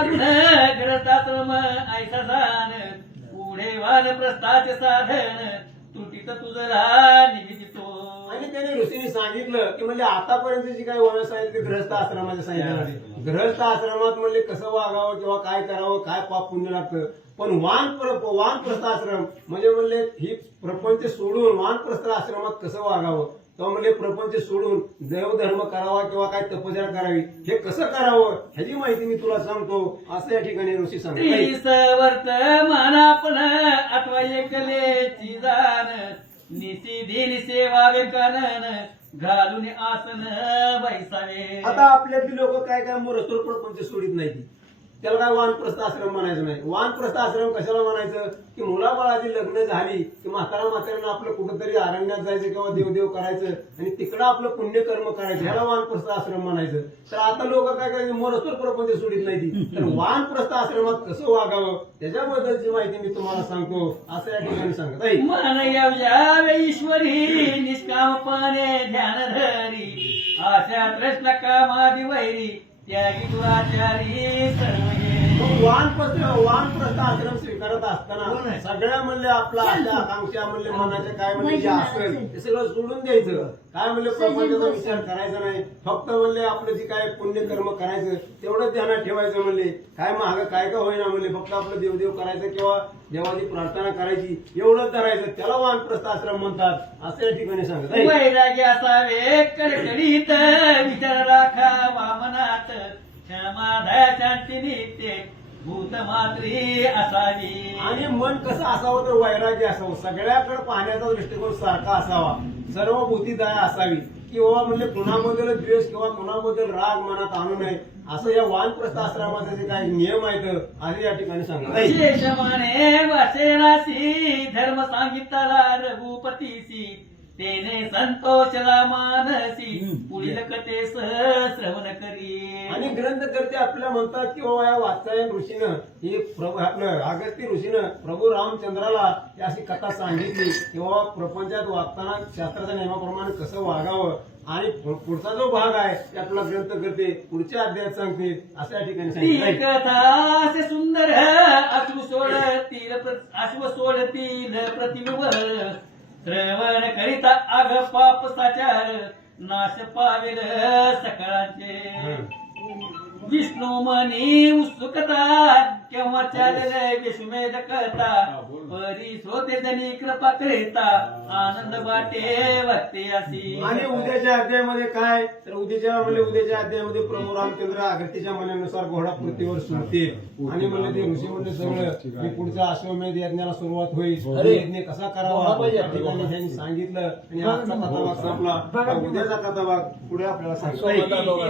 ग्रहस्थाश्रम ऐसा जाण, पुढे वानप्रस्थाचे साधन तुटीत तुझला निमित्तो. आणि त्याने ऋषीने सांगितलं की म्हणजे आतापर्यंत जी काही व्यवस्था आहे ते ग्रहस्थ आश्रमाच्या सांगितलं. ग्रहस्थ आश्रमात म्हणले कसं वागावं किंवा काय करावं, काय पाप पुण्य लागतं. पण वानप्रस्थ आश्रम म्हणजे म्हणले ही प्रपंच सोडून वानप्रस्थ आश्रमात कसं वागावं, तो म्हणले प्रपंच सोडून देवधर्म करावा किंवा काय तपस्या करावी, हे कसं करावं ह्याची माहिती मी तुला सांगतो असं या ठिकाणी ऋषी सांगतात. वर्तमान आपण आठवा एकलेची जाण, निसिदिन सेवावे कानन घालून आसन बैसावे. आता आपल्यातली लोक काय काय मोरस्तोर प्रपंच सोडित नाही. त्याला काय वानप्रस्थ आश्रम म्हणायचं नाही. वानप्रस्थ आश्रम कशाला म्हणायचं की मुलाबाळाची लग्न झाली की म्हाताऱ्यानं आपलं कुठंतरी अरण्यात जायचं किंवा देवदेव करायचं आणि तिकडं आपलं पुण्यकर्म करायचं, ह्याला वानप्रस्थ आश्रम म्हणायचं. तर आता लोक काय करायचे मोरस्तोर प्रपंच सोडित नाही. तर वानप्रस्थ आश्रमात कसं वागावं त्याच्याबद्दलची माहिती मी तुम्हाला सांगतो असं या ठिकाणी सांगत आहे. मन यावे ईश्वरी निष्कामपणे ध्यान धरी, आशा प्रश्न कामादी वैरी त्यागी दुराचारी सर्व हे. वानप्रस्थ आश्रम स्वीकारत असताना सगळ्या म्हणले आपला आशा आकांक्षा म्हणले मनाच्या काय म्हणले जे असेल ते सगळं सोडून द्यायचं. काय म्हणले प्रपंचाचा विचार करायचा नाही. फक्त म्हणले आपलं जे काय पुण्यकर्म करायचं तेवढं ध्यानात ठेवायचं. म्हणले काय महाग काय होईना म्हणले फक्त आपलं देवदेव करायचं किंवा देवाची प्रार्थना करायची एवढंच करायचं. त्याला वानप्रस्थ आश्रम म्हणतात असं या ठिकाणी सांगत आहे. वैराग्य असावे कडकडीत विचार राखावा मनात क्षमा दया शांती नित्य भूत मात्री असावी. आणि मन कसं असावं तर वैराग्य असावं. सगळ्याकडे पाहण्याचा दृष्टिकोन सारखा असावा. सर्व भूती दया असावी किंवा म्हणजे कुणाबद्दल द्वेष किंवा कुणाबद्दल राग मनात आणू नये असं या वानप्रस्थ आश्रमाचे जे काही नियम आहेत असे या ठिकाणी सांगत आहे. शेषमाने वाचनासी धर्म सांगितला रघुपतीसी तेने संतोषला मानसी पुढील कथेस श्रवण करी. आणि ग्रंथकर्ते आपल्याला म्हणतात की बाबा या वात्सायन ऋषीनं हे प्रभू आपलं अगस्त्य ऋषीनं प्रभू रामचंद्राला ही अशी कथा सांगितली की बाबा प्रपंचात वागताना शास्त्राच्या नियमाप्रमाणे कसं वागावं. आणि पुढचा जो भाग आहे ते आपला ग्रंथकर्ते पुढच्या अध्यायात सांगते असं या ठिकाणी ती सांगितलं. कथा असे सुंदर अश्व सोडतील प्रतिमवर श्रवण करिता आग पाप साचार नाश पावेल सकळांचे. विष्णू मनी उत्सुकता केव्हा चालले विश्वमेध कथा परी होते जनी कृपा करिता आनंद वाटे वाटते अशी. आणि उद्याच्या अध्यायामध्ये काय तर उद्याच्या अध्यायामध्ये प्रभू रामचंद्र अगस्त्यच्या म्हणण्यानुसार घोडा पृथ्वीवर सुटतील आणि म्हणले ते ऋषी म्हणले सगळं की पुढचा अश्वमेध यज्ञाला सुरुवात होईल. यज्ञ कसा करावा या ठिकाणी त्यांनी सांगितलं. आणि आजचा कथाभाग संपला. उद्याचा कथाभाग पुढे आपल्याला सांगतो. रामचंद्र